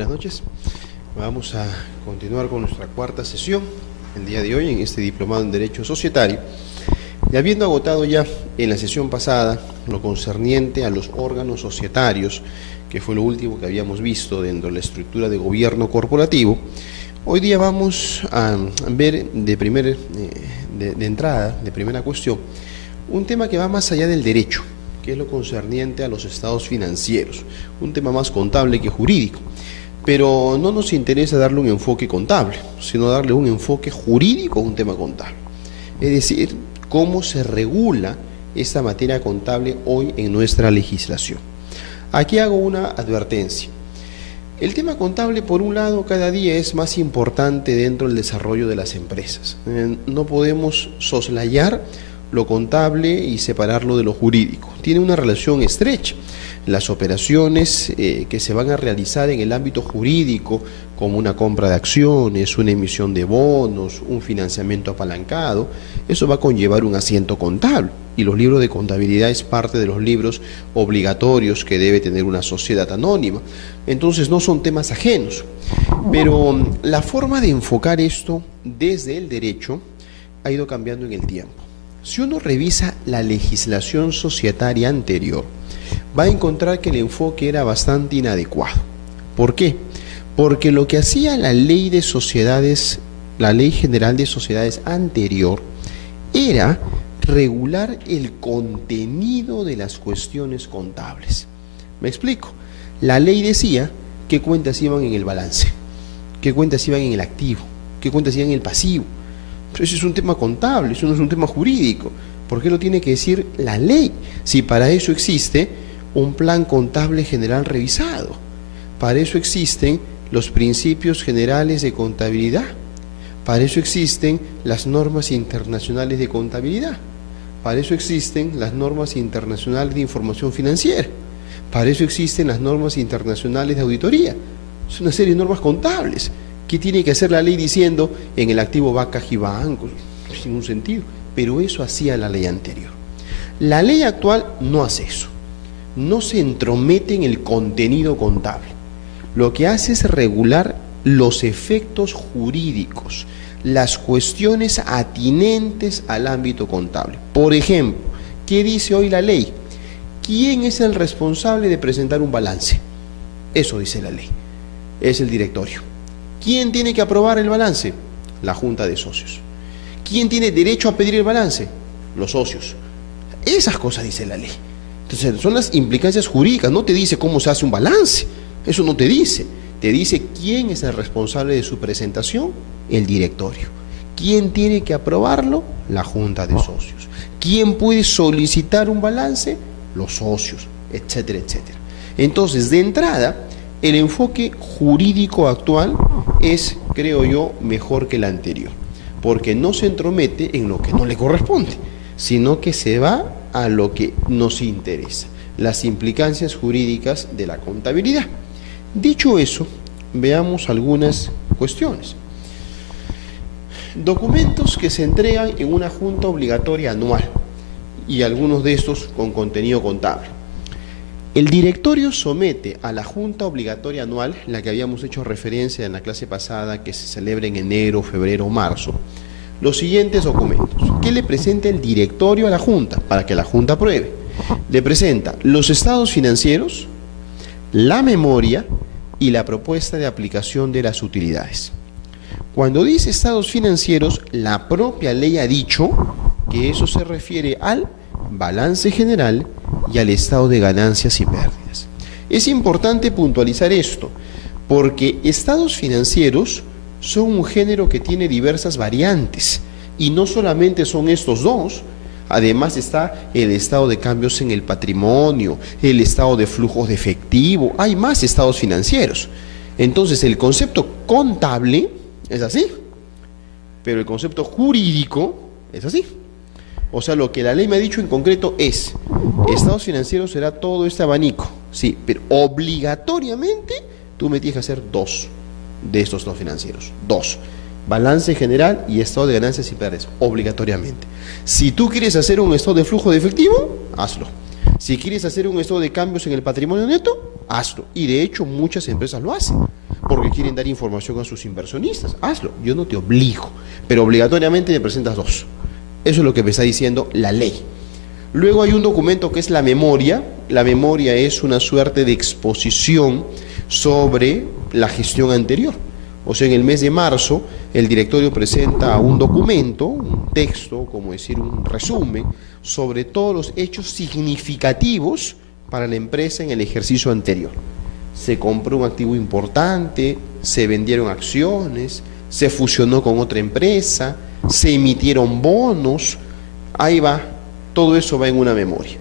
Buenas noches. Vamos a continuar con nuestra cuarta sesión el día de hoy en este diplomado en Derecho Societario. Y habiendo agotado ya en la sesión pasada lo concerniente a los órganos societarios, que fue lo último que habíamos visto dentro de la estructura de gobierno corporativo, hoy día vamos a ver de entrada, de primera cuestión, un tema que va más allá del derecho, que es lo concerniente a los estados financieros, un tema más contable que jurídico. Pero no nos interesa darle un enfoque contable, sino darle un enfoque jurídico a un tema contable. Es decir, cómo se regula esta materia contable hoy en nuestra legislación. Aquí hago una advertencia. El tema contable, por un lado, cada día es más importante dentro del desarrollo de las empresas. No podemos soslayar lo contable y separarlo de lo jurídico. Tiene una relación estrecha. Las operaciones que se van a realizar en el ámbito jurídico, como una compra de acciones, una emisión de bonos, un financiamiento apalancado, eso va a conllevar un asiento contable. Y los libros de contabilidad es parte de los libros obligatorios que debe tener una sociedad anónima. Entonces no son temas ajenos. Pero la forma de enfocar esto desde el derecho ha ido cambiando en el tiempo. Si uno revisa la legislación societaria anterior, va a encontrar que el enfoque era bastante inadecuado. ¿Por qué? Porque lo que hacía la ley de sociedades, la Ley General de Sociedades anterior, era regular el contenido de las cuestiones contables. ¿Me explico? La ley decía qué cuentas iban en el balance, qué cuentas iban en el activo, qué cuentas iban en el pasivo. Pero eso es un tema contable, eso no es un tema jurídico. ¿Por qué lo tiene que decir la ley? Si para eso existe un plan contable general revisado, para eso existen los principios generales de contabilidad, para eso existen las normas internacionales de contabilidad, para eso existen las normas internacionales de información financiera, para eso existen las normas internacionales de auditoría. Es una serie de normas contables. ¿Qué tiene que hacer la ley diciendo en el activo va caja y bancos? Sin un sentido. Pero eso hacía la ley anterior. La ley actual no hace eso. No se entromete en el contenido contable. Lo que hace es regular los efectos jurídicos, las cuestiones atinentes al ámbito contable. Por ejemplo, ¿qué dice hoy la ley? ¿Quién es el responsable de presentar un balance? Eso dice la ley. Es el directorio. ¿Quién tiene que aprobar el balance? La Junta de Socios. ¿Quién tiene derecho a pedir el balance? Los socios. Esas cosas dice la ley. Entonces, son las implicancias jurídicas. No te dice cómo se hace un balance. Eso no te dice. Te dice quién es el responsable de su presentación, el directorio. ¿Quién tiene que aprobarlo? La Junta de Socios. ¿Quién puede solicitar un balance? Los socios, etcétera, etcétera. Entonces, de entrada, el enfoque jurídico actual es, creo yo, mejor que el anterior, porque no se entromete en lo que no le corresponde, sino que se va a lo que nos interesa, las implicancias jurídicas de la contabilidad. Dicho eso, veamos algunas cuestiones. Documentos que se entregan en una junta obligatoria anual, y algunos de estos con contenido contable. El directorio somete a la junta obligatoria anual, la que habíamos hecho referencia en la clase pasada, que se celebra en enero, febrero o marzo, los siguientes documentos. ¿Qué le presenta el directorio a la junta para que la junta apruebe? Le presenta los estados financieros, la memoria y la propuesta de aplicación de las utilidades. Cuando dice estados financieros, la propia ley ha dicho que eso se refiere al balance general y al estado de ganancias y pérdidas. Es importante puntualizar esto, porque estados financieros son un género que tiene diversas variantes, y no solamente son estos dos. Además está el estado de cambios en el patrimonio, el estado de flujos de efectivo, hay más estados financieros. Entonces el concepto contable es así, pero el concepto jurídico es así. O sea, lo que la ley me ha dicho en concreto es, estados financieros será todo este abanico, sí, pero obligatoriamente tú me tienes que hacer dos de estos estados financieros, dos. Balance general y estado de ganancias y pérdidas, obligatoriamente. Si tú quieres hacer un estado de flujo de efectivo, hazlo. Si quieres hacer un estado de cambios en el patrimonio neto, hazlo. Y de hecho muchas empresas lo hacen, porque quieren dar información a sus inversionistas. Hazlo, yo no te obligo, pero obligatoriamente me presentas 2. Eso es lo que me está diciendo la ley. Luego hay un documento que es la memoria. La memoria es una suerte de exposición sobre la gestión anterior. O sea, en el mes de marzo, el directorio presenta un documento, un texto, como decir, un resumen, sobre todos los hechos significativos para la empresa en el ejercicio anterior. Se compró un activo importante, se vendieron acciones, se fusionó con otra empresa, se emitieron bonos, ahí va, todo eso va en una memoria.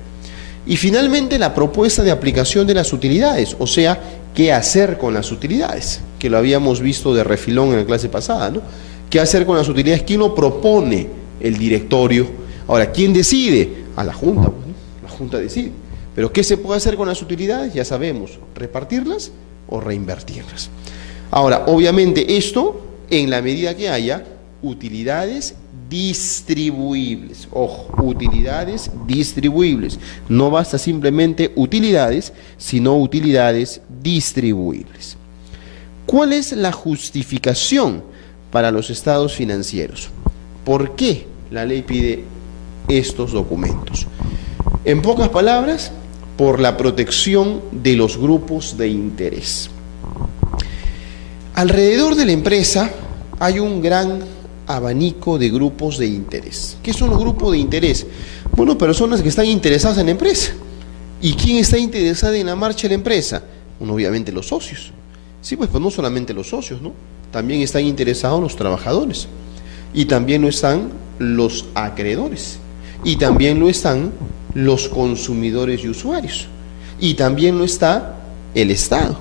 Y finalmente la propuesta de aplicación de las utilidades, o sea, qué hacer con las utilidades, que lo habíamos visto de refilón en la clase pasada, ¿no? ¿Qué hacer con las utilidades? ¿Quién lo propone? El directorio. Ahora, ¿quién decide? A la Junta, ¿no? La Junta decide. Pero ¿qué se puede hacer con las utilidades? Ya sabemos, repartirlas o reinvertirlas. Ahora, obviamente esto en la medida que haya utilidades distribuibles. Ojo, utilidades distribuibles. No basta simplemente utilidades, sino utilidades distribuibles. ¿Cuál es la justificación para los estados financieros? ¿Por qué la ley pide estos documentos? En pocas palabras, por la protección de los grupos de interés. Alrededor de la empresa hay un gran abanico de grupos de interés. ¿Qué son los grupos de interés? Bueno, personas que están interesadas en la empresa. ¿Y quién está interesado en la marcha de la empresa? Bueno, obviamente los socios. Sí, pues no solamente los socios, ¿no? También están interesados los trabajadores. Y también lo están los acreedores. Y también lo están los consumidores y usuarios. Y también lo está el Estado.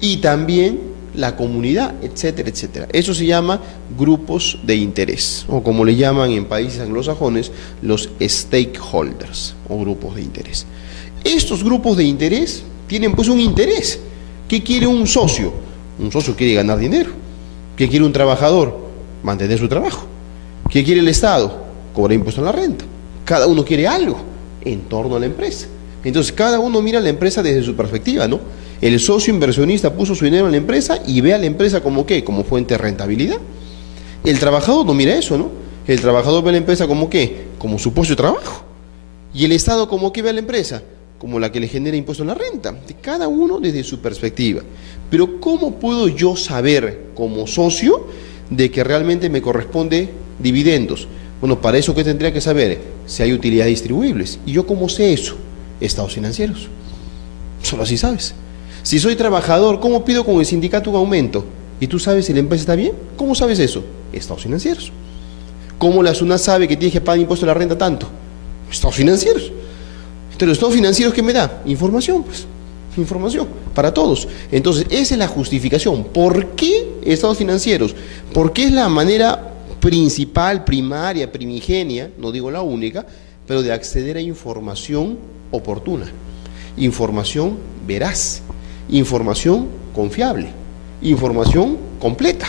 Y también la comunidad, etcétera, etcétera. Eso se llama grupos de interés, o como le llaman en países anglosajones, los stakeholders, o grupos de interés. Estos grupos de interés tienen pues un interés. ¿Qué quiere un socio? Un socio quiere ganar dinero. ¿Qué quiere un trabajador? Mantener su trabajo. ¿Qué quiere el Estado? Cobrar impuesto a la renta. Cada uno quiere algo en torno a la empresa. Entonces cada uno mira la empresa desde su perspectiva, ¿no? El socio inversionista puso su dinero en la empresa y ve a la empresa como ¿qué? Como fuente de rentabilidad. El trabajador no mira eso, ¿no? El trabajador ve a la empresa como ¿qué? Como su puesto de trabajo. Y el Estado como ¿qué ve a la empresa? Como la que le genera impuesto a la renta. De cada uno desde su perspectiva. Pero ¿cómo puedo yo saber como socio de que realmente me corresponde dividendos? Bueno, para eso ¿qué tendría que saber? Si hay utilidades distribuibles. ¿Y yo cómo sé eso? Estados financieros. Solo así sabes. Si soy trabajador, ¿cómo pido con el sindicato un aumento? ¿Y tú sabes si la empresa está bien? ¿Cómo sabes eso? Estados financieros. ¿Cómo la SUNAT sabe que tienes que pagar impuesto a la renta tanto? Estados financieros. Entonces, los estados financieros, ¿qué me da? Información, pues. Información para todos. Entonces, esa es la justificación. ¿Por qué estados financieros? Porque es la manera principal, primaria, primigenia, no digo la única, pero de acceder a información oportuna, información veraz, información confiable, información completa.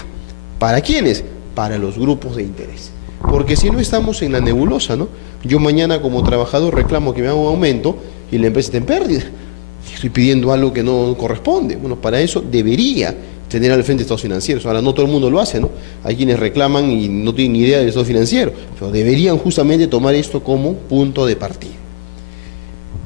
¿Para quiénes? Para los grupos de interés. Porque si no estamos en la nebulosa, ¿no? Yo mañana como trabajador reclamo que me haga un aumento y la empresa está en pérdida. Estoy pidiendo algo que no corresponde. Bueno, para eso debería tener al frente estados financieros. Ahora no todo el mundo lo hace, ¿no? Hay quienes reclaman y no tienen ni idea del estado financiero, pero deberían justamente tomar esto como punto de partida.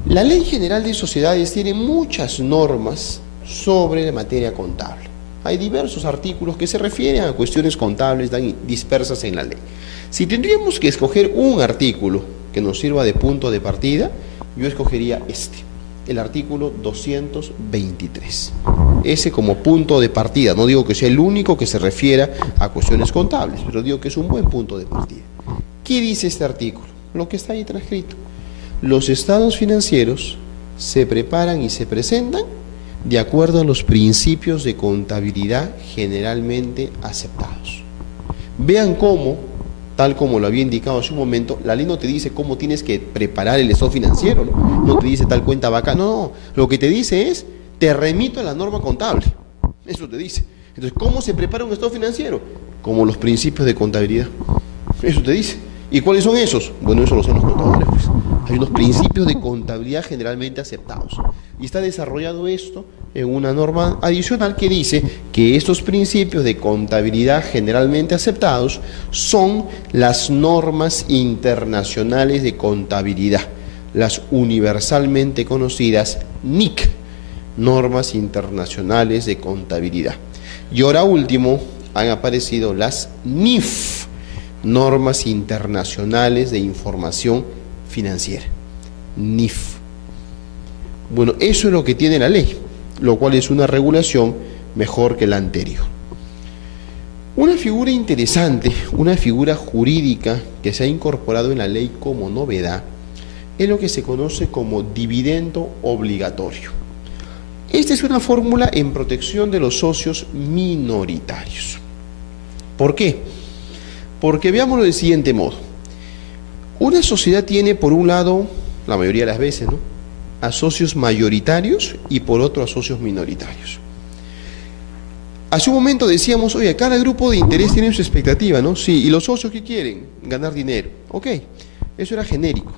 La Ley General de Sociedades tiene muchas normas sobre la materia contable. Hay diversos artículos que se refieren a cuestiones contables dispersas en la ley. Si tendríamos que escoger un artículo que nos sirva de punto de partida, yo escogería el artículo 223. Ese como punto de partida. No digo que sea el único que se refiera a cuestiones contables, pero digo que es un buen punto de partida. ¿Qué dice este artículo? Lo que está ahí transcrito. Los estados financieros se preparan y se presentan de acuerdo a los principios de contabilidad generalmente aceptados. Vean cómo, tal como lo había indicado hace un momento, la ley no te dice cómo tienes que preparar el estado financiero, no te dice tal cuenta vaca, no, lo que te dice es, te remito a la norma contable, eso te dice. Entonces, ¿cómo se prepara un estado financiero? Como los principios de contabilidad, eso te dice. ¿Y cuáles son esos? Bueno, eso lo son los contadores, pues. Hay unos principios de contabilidad generalmente aceptados. Y está desarrollado esto en una norma adicional que dice que estos principios de contabilidad generalmente aceptados son las normas internacionales de contabilidad, las universalmente conocidas NIC, normas internacionales de contabilidad. Y ahora último han aparecido las NIF, normas internacionales de información financiera. NIF. Bueno, eso es lo que tiene la ley, lo cual es una regulación mejor que la anterior. Una figura interesante, una figura jurídica que se ha incorporado en la ley como novedad, es lo que se conoce como dividendo obligatorio. Esta es una fórmula en protección de los socios minoritarios. ¿Por qué? Porque veámoslo del siguiente modo. Una sociedad tiene, por un lado, la mayoría de las veces, ¿no?, a socios mayoritarios y por otro a socios minoritarios. Hace un momento decíamos, oye, cada grupo de interés tiene su expectativa, ¿no? Sí, ¿y los socios qué quieren? Ganar dinero. Ok, eso era genérico.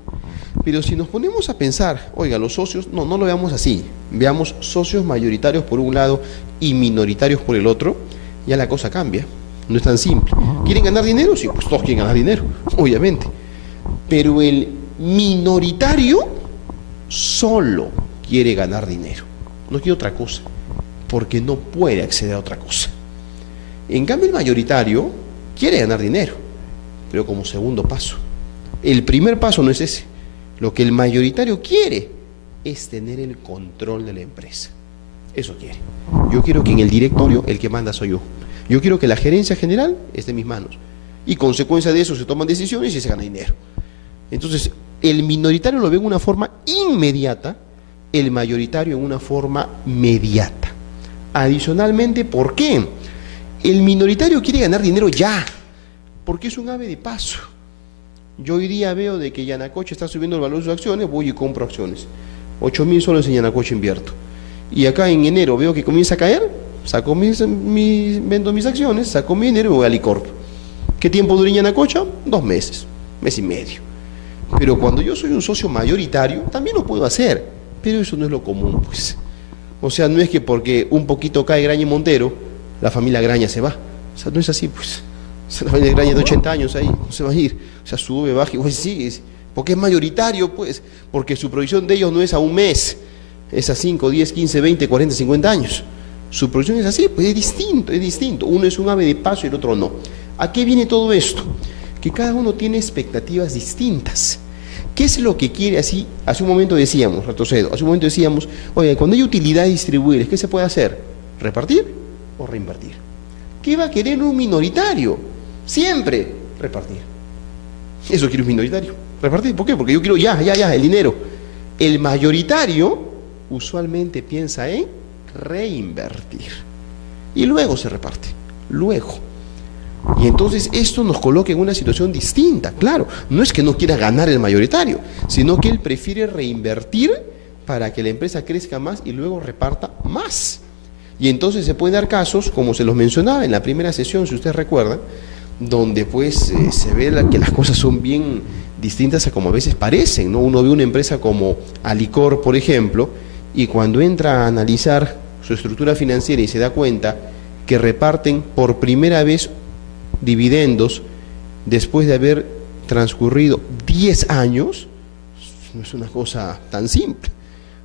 Pero si nos ponemos a pensar, oiga, los socios, no lo veamos así. Veamos socios mayoritarios por un lado y minoritarios por el otro, ya la cosa cambia. No es tan simple. ¿Quieren ganar dinero? Sí, pues todos quieren ganar dinero, obviamente. Pero el minoritario solo quiere ganar dinero, no quiere otra cosa, porque no puede acceder a otra cosa. En cambio, el mayoritario quiere ganar dinero, pero como segundo paso. El primer paso no es ese. Lo que el mayoritario quiere es tener el control de la empresa. Eso quiere. Yo quiero que en el directorio el que manda soy yo. Yo quiero que la gerencia general esté en mis manos. Y consecuencia de eso se toman decisiones y se gana dinero. Entonces, el minoritario lo ve en una forma inmediata, el mayoritario en una forma mediata. Adicionalmente, ¿por qué? El minoritario quiere ganar dinero ya, porque es un ave de paso. Yo hoy día veo de que Yanacocha está subiendo el valor de sus acciones, voy y compro acciones. 8.000 soles en Yanacocha invierto. Y acá en enero veo que comienza a caer, vendo mis acciones, saco mi dinero y voy a Alicorp. ¿Qué tiempo dura en Yanacocha? 2 meses, mes y medio. Pero cuando yo soy un socio mayoritario, también lo puedo hacer, pero eso no es lo común, pues. O sea, no es que porque un poquito cae Graña y Montero, la familia Graña se va. O sea, no es así, pues. O sea, la familia Graña de 80 años ahí, no se va a ir. O sea, sube, baja, igual sigue. Porque es mayoritario, pues. Porque su provisión de ellos no es a un mes, es a 5, 10, 15, 20, 40, 50 años. Su provisión es así, pues es distinto, es distinto. Uno es un ave de paso y el otro no. ¿A qué viene todo esto? Que cada uno tiene expectativas distintas. ¿Qué es lo que quiere así? Hace un momento decíamos, retrocedo, hace un momento decíamos, oye, cuando hay utilidades distribuibles, ¿qué se puede hacer? ¿Repartir o reinvertir? ¿Qué va a querer un minoritario? Siempre repartir. Eso quiere un minoritario, repartir. ¿Por qué? Porque yo quiero ya, el dinero. El mayoritario usualmente piensa en reinvertir. Y luego se reparte, luego. Y entonces esto nos coloca en una situación distinta, claro. No es que no quiera ganar el mayoritario, sino que él prefiere reinvertir para que la empresa crezca más y luego reparta más. Y entonces se pueden dar casos, como se los mencionaba en la primera sesión, si ustedes recuerdan, donde pues se ve que las cosas son bien distintas a como a veces parecen, ¿no? Uno ve una empresa como Alicorp, por ejemplo, y cuando entra a analizar su estructura financiera y se da cuenta que reparten por primera vez dividendos después de haber transcurrido 10 años, no es una cosa tan simple.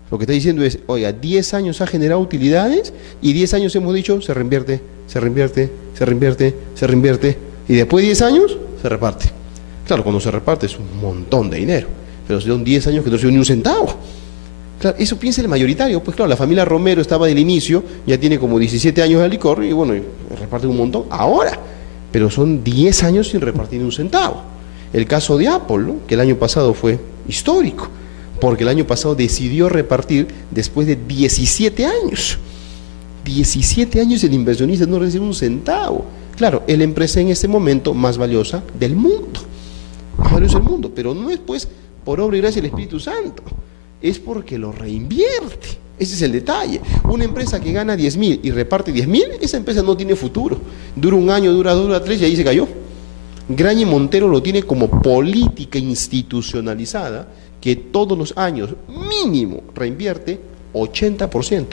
Lo que está diciendo es, oiga, 10 años ha generado utilidades y 10 años hemos dicho se reinvierte, se reinvierte, se reinvierte, se reinvierte y después de 10 años se reparte. Claro, cuando se reparte es un montón de dinero, pero son 10 años que no se dio ni un centavo. Claro, eso piensa el mayoritario, pues claro, la familia Romero estaba del inicio, ya tiene como 17 años de licor y bueno, reparte un montón ahora, pero son 10 años sin repartir ni un centavo. El caso de Apple, ¿no?, que el año pasado fue histórico, porque el año pasado decidió repartir después de 17 años. 17 años el inversionista no recibe un centavo. Claro, es la empresa en este momento más valiosa del mundo. Más valiosa del mundo, pero no es pues por obra y gracia del Espíritu Santo, es porque lo reinvierte. Ese es el detalle. Una empresa que gana 10.000 y reparte 10.000, esa empresa no tiene futuro. Dura un año, dura 3 y ahí se cayó. Graña y Montero lo tiene como política institucionalizada, que todos los años mínimo reinvierte 80%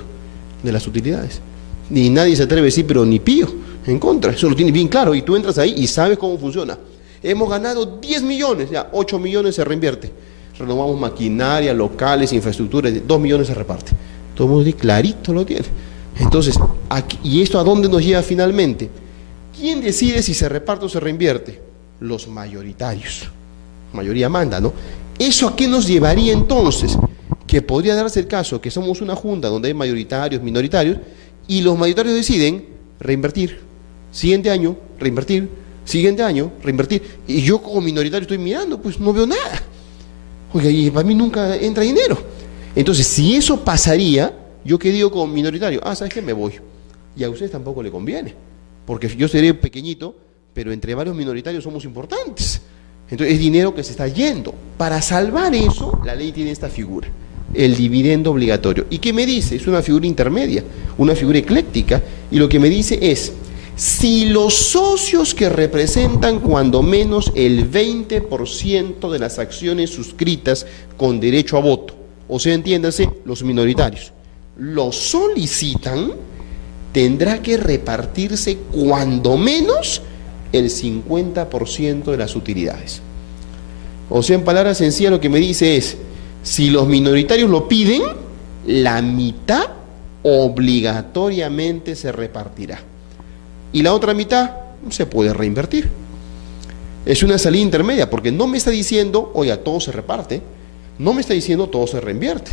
de las utilidades. Ni nadie se atreve a decir, pero ni pío, en contra. Eso lo tiene bien claro y tú entras ahí y sabes cómo funciona. Hemos ganado 10 millones, ya 8 millones se reinvierte. Renovamos maquinaria, locales, infraestructura, 2 millones se reparte. Todo el mundo dice, clarito lo tiene. Entonces, ¿y esto a dónde nos lleva finalmente? ¿Quién decide si se reparte o se reinvierte? Los mayoritarios. Mayoría manda, ¿no? ¿Eso a qué nos llevaría entonces? Que podría darse el caso que somos una junta donde hay mayoritarios, minoritarios, y los mayoritarios deciden reinvertir. Siguiente año, reinvertir. Siguiente año, reinvertir. Y yo como minoritario estoy mirando, pues no veo nada. Oiga, y para mí nunca entra dinero. Entonces, si eso pasaría, ¿yo qué digo como minoritario? ¿Sabes qué? Me voy. Y a ustedes tampoco le conviene. Porque yo seré pequeñito, pero entre varios minoritarios somos importantes. Entonces, es dinero que se está yendo. Para salvar eso, la ley tiene esta figura, el dividendo obligatorio. ¿Y qué me dice? Es una figura intermedia, una figura ecléctica, y lo que me dice es, si los socios que representan cuando menos el 20% de las acciones suscritas con derecho a voto, o sea, entiéndase, los minoritarios, lo solicitan, tendrá que repartirse cuando menos el 50% de las utilidades. O sea, en palabras sencillas lo que me dice es, si los minoritarios lo piden, la mitad obligatoriamente se repartirá. Y la otra mitad se puede reinvertir. Es una salida intermedia, porque no me está diciendo, oiga, todo se reparte, no me está diciendo todo se reinvierte,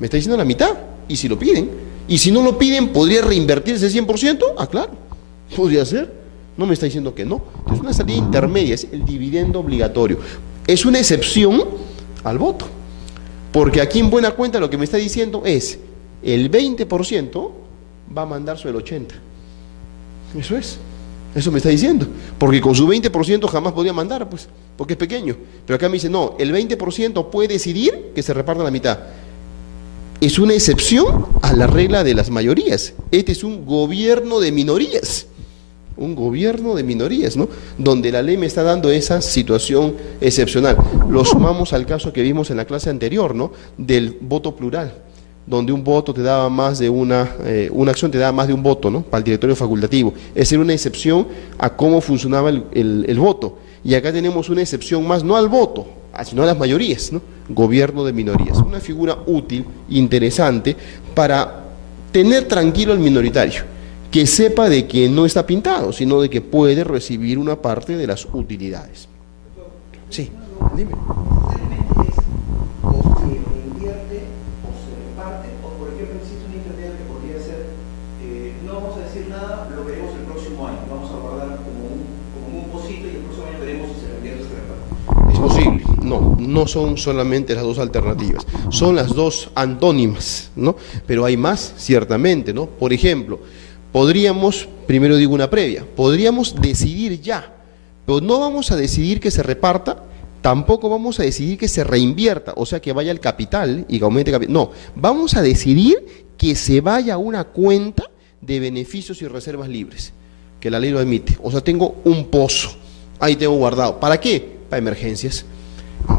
me está diciendo la mitad, y si lo piden, y si no lo piden, ¿podría reinvertirse 100%? Claro, podría ser. No me está diciendo que no. Es una salida intermedia, es el dividendo obligatorio. Es una excepción al voto. Porque aquí en buena cuenta lo que me está diciendo es, el 20% va a mandar sobre el 80%. Eso es. Eso me está diciendo. Porque con su 20% jamás podría mandar, pues, porque es pequeño. Pero acá me dice, no, el 20% puede decidir que se reparta la mitad. Es una excepción a la regla de las mayorías. Este es un gobierno de minorías. Un gobierno de minorías, ¿no? Donde la ley me está dando esa situación excepcional. Lo sumamos al caso que vimos en la clase anterior, ¿no? Del voto plural, donde un voto te daba más de una acción te daba más de un voto, ¿no? Para el directorio facultativo. Es una excepción a cómo funcionaba el voto. Y acá tenemos una excepción más, no al voto, sino a las mayorías, ¿no? Gobierno de minorías. Una figura útil, interesante, para tener tranquilo al minoritario, que sepa de que no está pintado, sino de que puede recibir una parte de las utilidades. Sí, dime. O se reinvierte, o se reparte, o por ejemplo existe un intermedio que podría ser, no vamos a decir nada, lo veremos el próximo año, vamos a guardar como un pocito y el próximo año veremos si se reinvierte o se reparte. Es posible, no son solamente las dos alternativas, son las dos antónimas, ¿no? Pero hay más, ciertamente, ¿no? Por ejemplo, podríamos, primero digo una previa, podríamos decidir ya, pero no vamos a decidir que se reparta, tampoco vamos a decidir que se reinvierta, o sea que vaya al capital y que aumente el capital. No, vamos a decidir que se vaya a una cuenta de beneficios y reservas libres, que la ley lo admite. O sea, tengo un pozo, ahí tengo guardado. ¿Para qué? Para emergencias.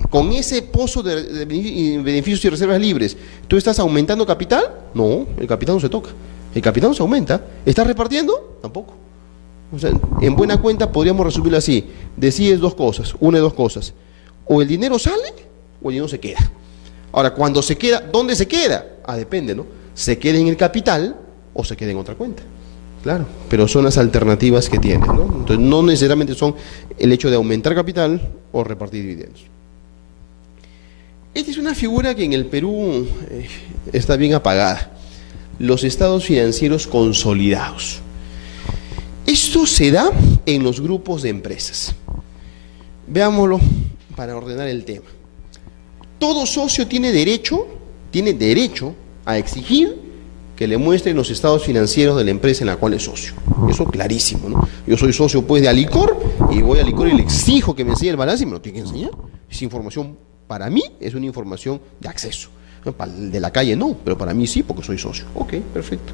Con ese pozo de beneficios y reservas libres, ¿tú estás aumentando capital? No, el capital no se toca. El capital no se aumenta. ¿Estás repartiendo? Tampoco. O sea, en buena cuenta podríamos resumirlo así. Decides dos cosas, una de dos cosas. O el dinero sale o el dinero se queda. Ahora, cuando se queda, ¿dónde se queda? Depende, ¿no? ¿Se queda en el capital o se queda en otra cuenta? Claro, pero son las alternativas que tienes, ¿no? Entonces, no necesariamente son el hecho de aumentar capital o repartir dividendos. Esta es una figura que en el Perú está bien apagada. Los estados financieros consolidados. Esto se da en los grupos de empresas. Veámoslo para ordenar el tema. Todo socio tiene derecho a exigir que le muestren los estados financieros de la empresa en la cual es socio. Eso clarísimo, ¿no? Yo soy socio pues de Alicor y voy a Alicor y le exijo que me enseñe el balance y me lo tiene que enseñar. Es información, para mí, es una información de acceso. De la calle no, pero para mí sí, porque soy socio. Ok, perfecto.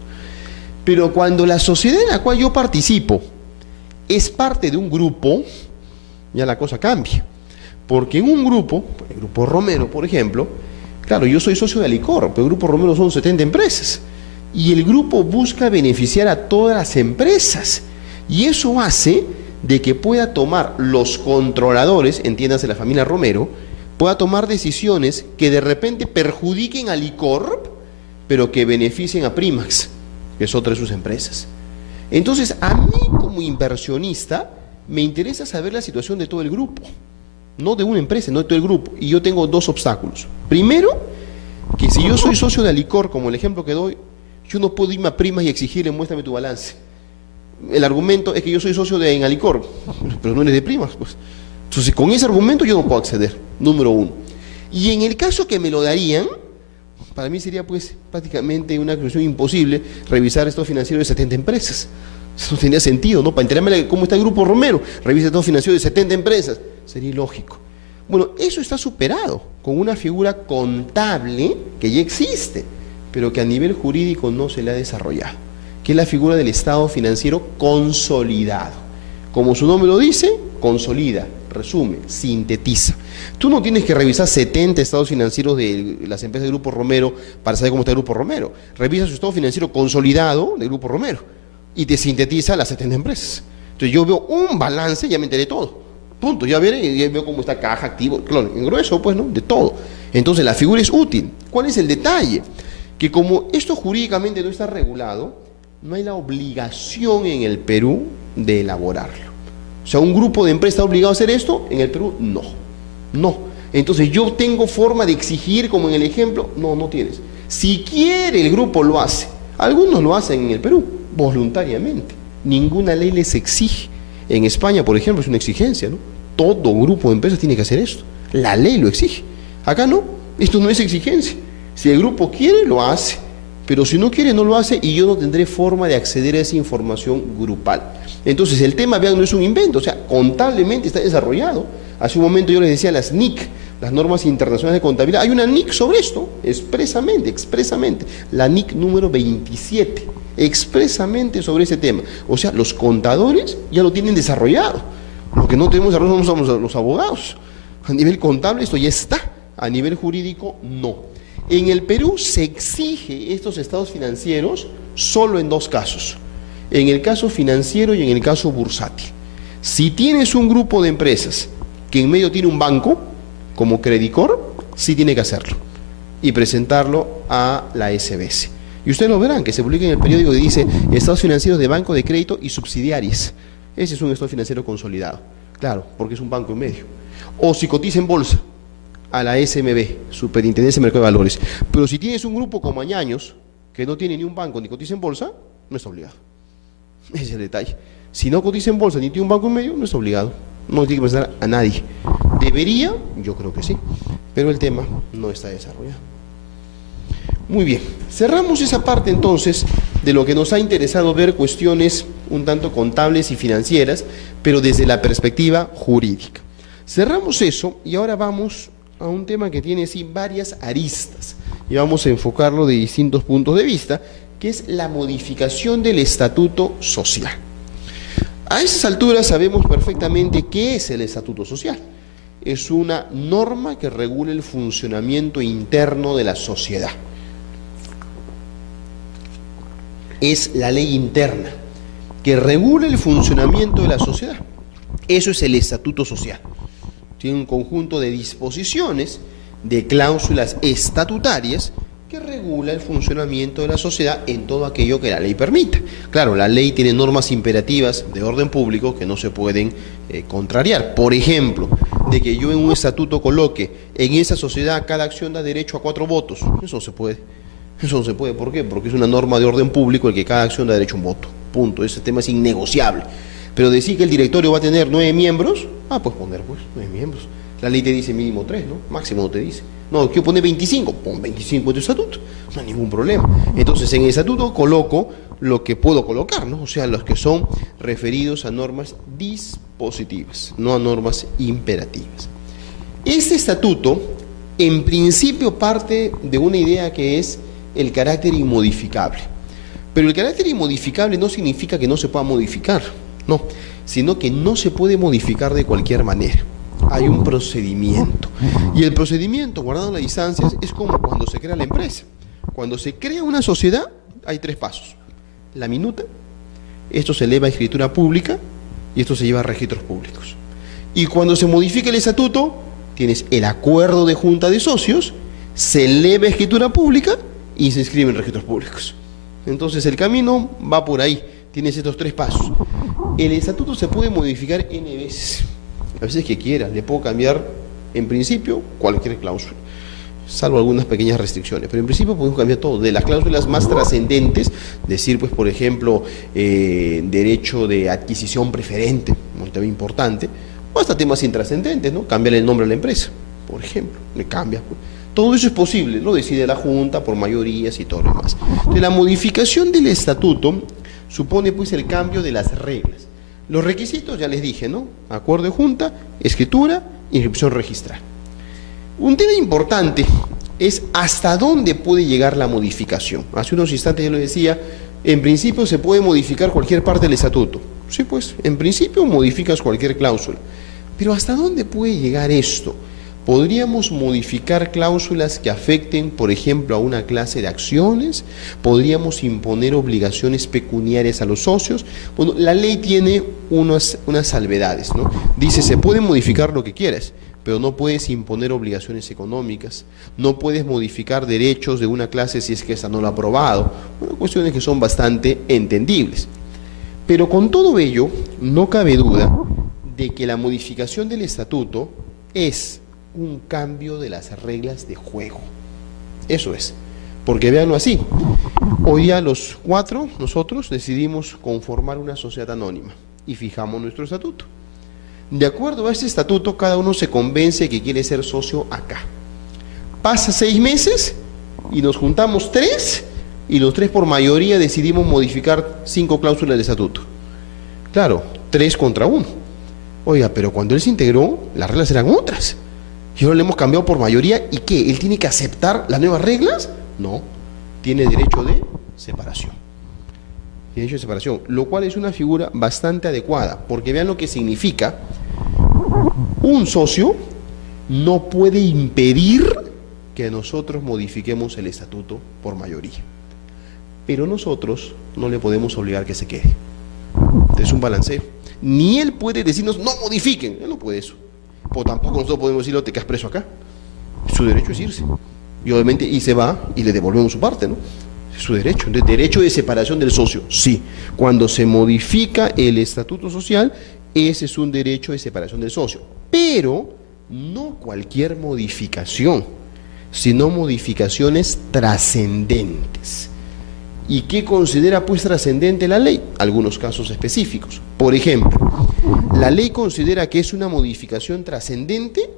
Pero cuando la sociedad en la cual yo participo es parte de un grupo, ya la cosa cambia. Porque en un grupo, el Grupo Romero, por ejemplo, claro, yo soy socio de Alicorp, pero el Grupo Romero son 70 empresas. Y el grupo busca beneficiar a todas las empresas. Y eso hace de que pueda tomar los controladores, entiéndase la familia Romero, pueda tomar decisiones que de repente perjudiquen a Alicorp, pero que beneficien a Primax, que es otra de sus empresas. Entonces, a mí como inversionista, me interesa saber la situación de todo el grupo, no de una empresa, no de todo el grupo. Y yo tengo dos obstáculos. Primero, que si yo soy socio de Alicorp, como el ejemplo que doy, yo no puedo irme a Primas y exigirle, muéstrame tu balance. El argumento es que yo soy socio de Alicorp, pero no eres de Primas, pues. Entonces, con ese argumento yo no puedo acceder, número uno. Y en el caso que me lo darían, para mí sería pues prácticamente una cuestión imposible revisar estos financieros de 70 empresas. Eso no tendría sentido, ¿no? Para enterarme de cómo está el Grupo Romero, revisa estos financieros de 70 empresas. Sería ilógico. Bueno, eso está superado con una figura contable que ya existe, pero que a nivel jurídico no se le ha desarrollado, que es la figura del estado financiero consolidado. Como su nombre lo dice, consolida, resume, sintetiza. Tú no tienes que revisar 70 estados financieros de las empresas del Grupo Romero para saber cómo está el Grupo Romero. Revisa su estado financiero consolidado del Grupo Romero y te sintetiza las 70 empresas. Entonces yo veo un balance y ya me enteré todo. Punto, ya veo cómo está caja, activo, claro, en grueso, pues, ¿no? De todo. Entonces la figura es útil. ¿Cuál es el detalle? Que como esto jurídicamente no está regulado, no hay la obligación en el Perú de elaborarlo. O sea, ¿un grupo de empresas está obligado a hacer esto? En el Perú, no. No. Entonces, ¿yo tengo forma de exigir, como en el ejemplo? No, no tienes. Si quiere, el grupo lo hace. Algunos lo hacen en el Perú, voluntariamente. Ninguna ley les exige. En España, por ejemplo, es una exigencia, ¿no? Todo grupo de empresas tiene que hacer esto. La ley lo exige. Acá no. Esto no es exigencia. Si el grupo quiere, lo hace. Pero si no quiere, no lo hace y yo no tendré forma de acceder a esa información grupal. Entonces, el tema, vean, no es un invento, o sea, contablemente está desarrollado. Hace un momento yo les decía las NIC, las normas internacionales de contabilidad. Hay una NIC sobre esto, expresamente, la NIC número 27, expresamente sobre ese tema. O sea, los contadores ya lo tienen desarrollado. Lo que no tenemos desarrollado somos los abogados. A nivel contable esto ya está, a nivel jurídico no. En el Perú se exige estos estados financieros solo en dos casos, en el caso financiero y en el caso bursátil. Si tienes un grupo de empresas que en medio tiene un banco, como Credicorp, sí tiene que hacerlo y presentarlo a la SBS. Y ustedes lo verán, que se publica en el periódico que dice estados financieros de banco, de crédito y subsidiarias. Ese es un estado financiero consolidado, claro, porque es un banco en medio. O si cotiza en bolsa, a la SMB, Superintendencia de Mercado de Valores. Pero si tienes un grupo como Añaños, que no tiene ni un banco ni cotiza en bolsa, no está obligado. Ese es el detalle. Si no cotiza en bolsa ni tiene un banco en medio, no está obligado. No tiene que presentar a nadie. ¿Debería? Yo creo que sí. Pero el tema no está desarrollado. Muy bien. Cerramos esa parte entonces de lo que nos ha interesado ver, cuestiones un tanto contables y financieras, pero desde la perspectiva jurídica. Cerramos eso y ahora vamos a un tema que tiene sí varias aristas y vamos a enfocarlo de distintos puntos de vista, que es la modificación del estatuto social. A esas alturas sabemos perfectamente qué es el estatuto social. Es una norma que regula el funcionamiento interno de la sociedad. Es la ley interna que regula el funcionamiento de la sociedad. Eso es el estatuto social. Tiene un conjunto de disposiciones, de cláusulas estatutarias que regula el funcionamiento de la sociedad en todo aquello que la ley permita. Claro, la ley tiene normas imperativas de orden público que no se pueden contrariar. Por ejemplo, de que yo en un estatuto coloque en esa sociedad cada acción da derecho a 4 votos. Eso no se puede. Eso no se puede. ¿Por qué? Porque es una norma de orden público el que cada acción da derecho a un voto. Punto. Ese tema es innegociable. Pero decir que el directorio va a tener 9 miembros, pues poner 9 miembros. La ley te dice mínimo 3, ¿no? Máximo no te dice. No, quiero poner 25, pon 25 en tu estatuto, no hay ningún problema. Entonces en el estatuto coloco lo que puedo colocar, ¿no? O sea, los que son referidos a normas dispositivas, no a normas imperativas. Este estatuto, en principio, parte de una idea que es el carácter inmodificable. Pero el carácter inmodificable no significa que no se pueda modificar. No, sino que no se puede modificar de cualquier manera. hay un procedimiento. Y el procedimiento, guardando las distancias, es como cuando se crea la empresa. Cuando se crea una sociedad, hay 3 pasos. La minuta, esto se eleva a escritura pública y esto se lleva a registros públicos. Y cuando se modifica el estatuto, tienes el acuerdo de junta de socios, se eleva a escritura pública y se inscribe en registros públicos. Entonces el camino va por ahí, tienes estos 3 pasos. El estatuto se puede modificar N veces, a veces que quiera, le puedo cambiar en principio cualquier cláusula, salvo algunas pequeñas restricciones, pero en principio podemos cambiar todo, de las cláusulas más trascendentes, decir pues por ejemplo derecho de adquisición preferente, un tema importante, o hasta temas intrascendentes, ¿no? Cambiar el nombre a la empresa, por ejemplo, le cambia. Todo eso es posible, lo decide la Junta por mayorías y todo lo demás. Entonces, la modificación del estatuto supone pues el cambio de las reglas. Los requisitos ya les dije, ¿no? Acuerdo de Junta, escritura, inscripción registral. Un tema importante es hasta dónde puede llegar la modificación. Hace unos instantes yo les decía, en principio se puede modificar cualquier parte del estatuto. Sí, pues, en principio modificas cualquier cláusula. Pero ¿hasta dónde puede llegar esto? ¿Podríamos modificar cláusulas que afecten, por ejemplo, a una clase de acciones? ¿Podríamos imponer obligaciones pecuniarias a los socios? Bueno, la ley tiene unas salvedades, ¿no? Dice, se puede modificar lo que quieras, pero no puedes imponer obligaciones económicas, no puedes modificar derechos de una clase si es que esa no lo ha aprobado. Bueno, cuestiones que son bastante entendibles. Pero con todo ello, no cabe duda de que la modificación del estatuto es un cambio de las reglas de juego. Eso es, porque véanlo así, hoy día los 4 nosotros decidimos conformar una sociedad anónima y fijamos nuestro estatuto. De acuerdo a ese estatuto, cada uno se convence que quiere ser socio acá. Pasa 6 meses y nos juntamos 3 y los 3 por mayoría decidimos modificar 5 cláusulas del estatuto. Claro, 3 contra 1. Oiga, pero cuando él se integró, las reglas eran otras. Y ahora le hemos cambiado por mayoría, ¿y qué? ¿Él tiene que aceptar las nuevas reglas? No, tiene derecho de separación. Tiene derecho de separación, lo cual es una figura bastante adecuada, porque vean lo que significa. Un socio no puede impedir que nosotros modifiquemos el estatuto por mayoría, pero nosotros no le podemos obligar que se quede. Es un balanceo. Ni él puede decirnos, no modifiquen, él no puede eso. O tampoco nosotros podemos decirle, te quedas preso acá. Su derecho es irse. Y obviamente, y se va y le devolvemos su parte, ¿no? Es su derecho. Entonces, derecho de separación del socio, sí. Cuando se modifica el estatuto social, ese es un derecho de separación del socio. Pero no cualquier modificación, sino modificaciones trascendentes. ¿Y qué considera pues trascendente la ley? Algunos casos específicos. Por ejemplo, la ley considera que es una modificación trascendente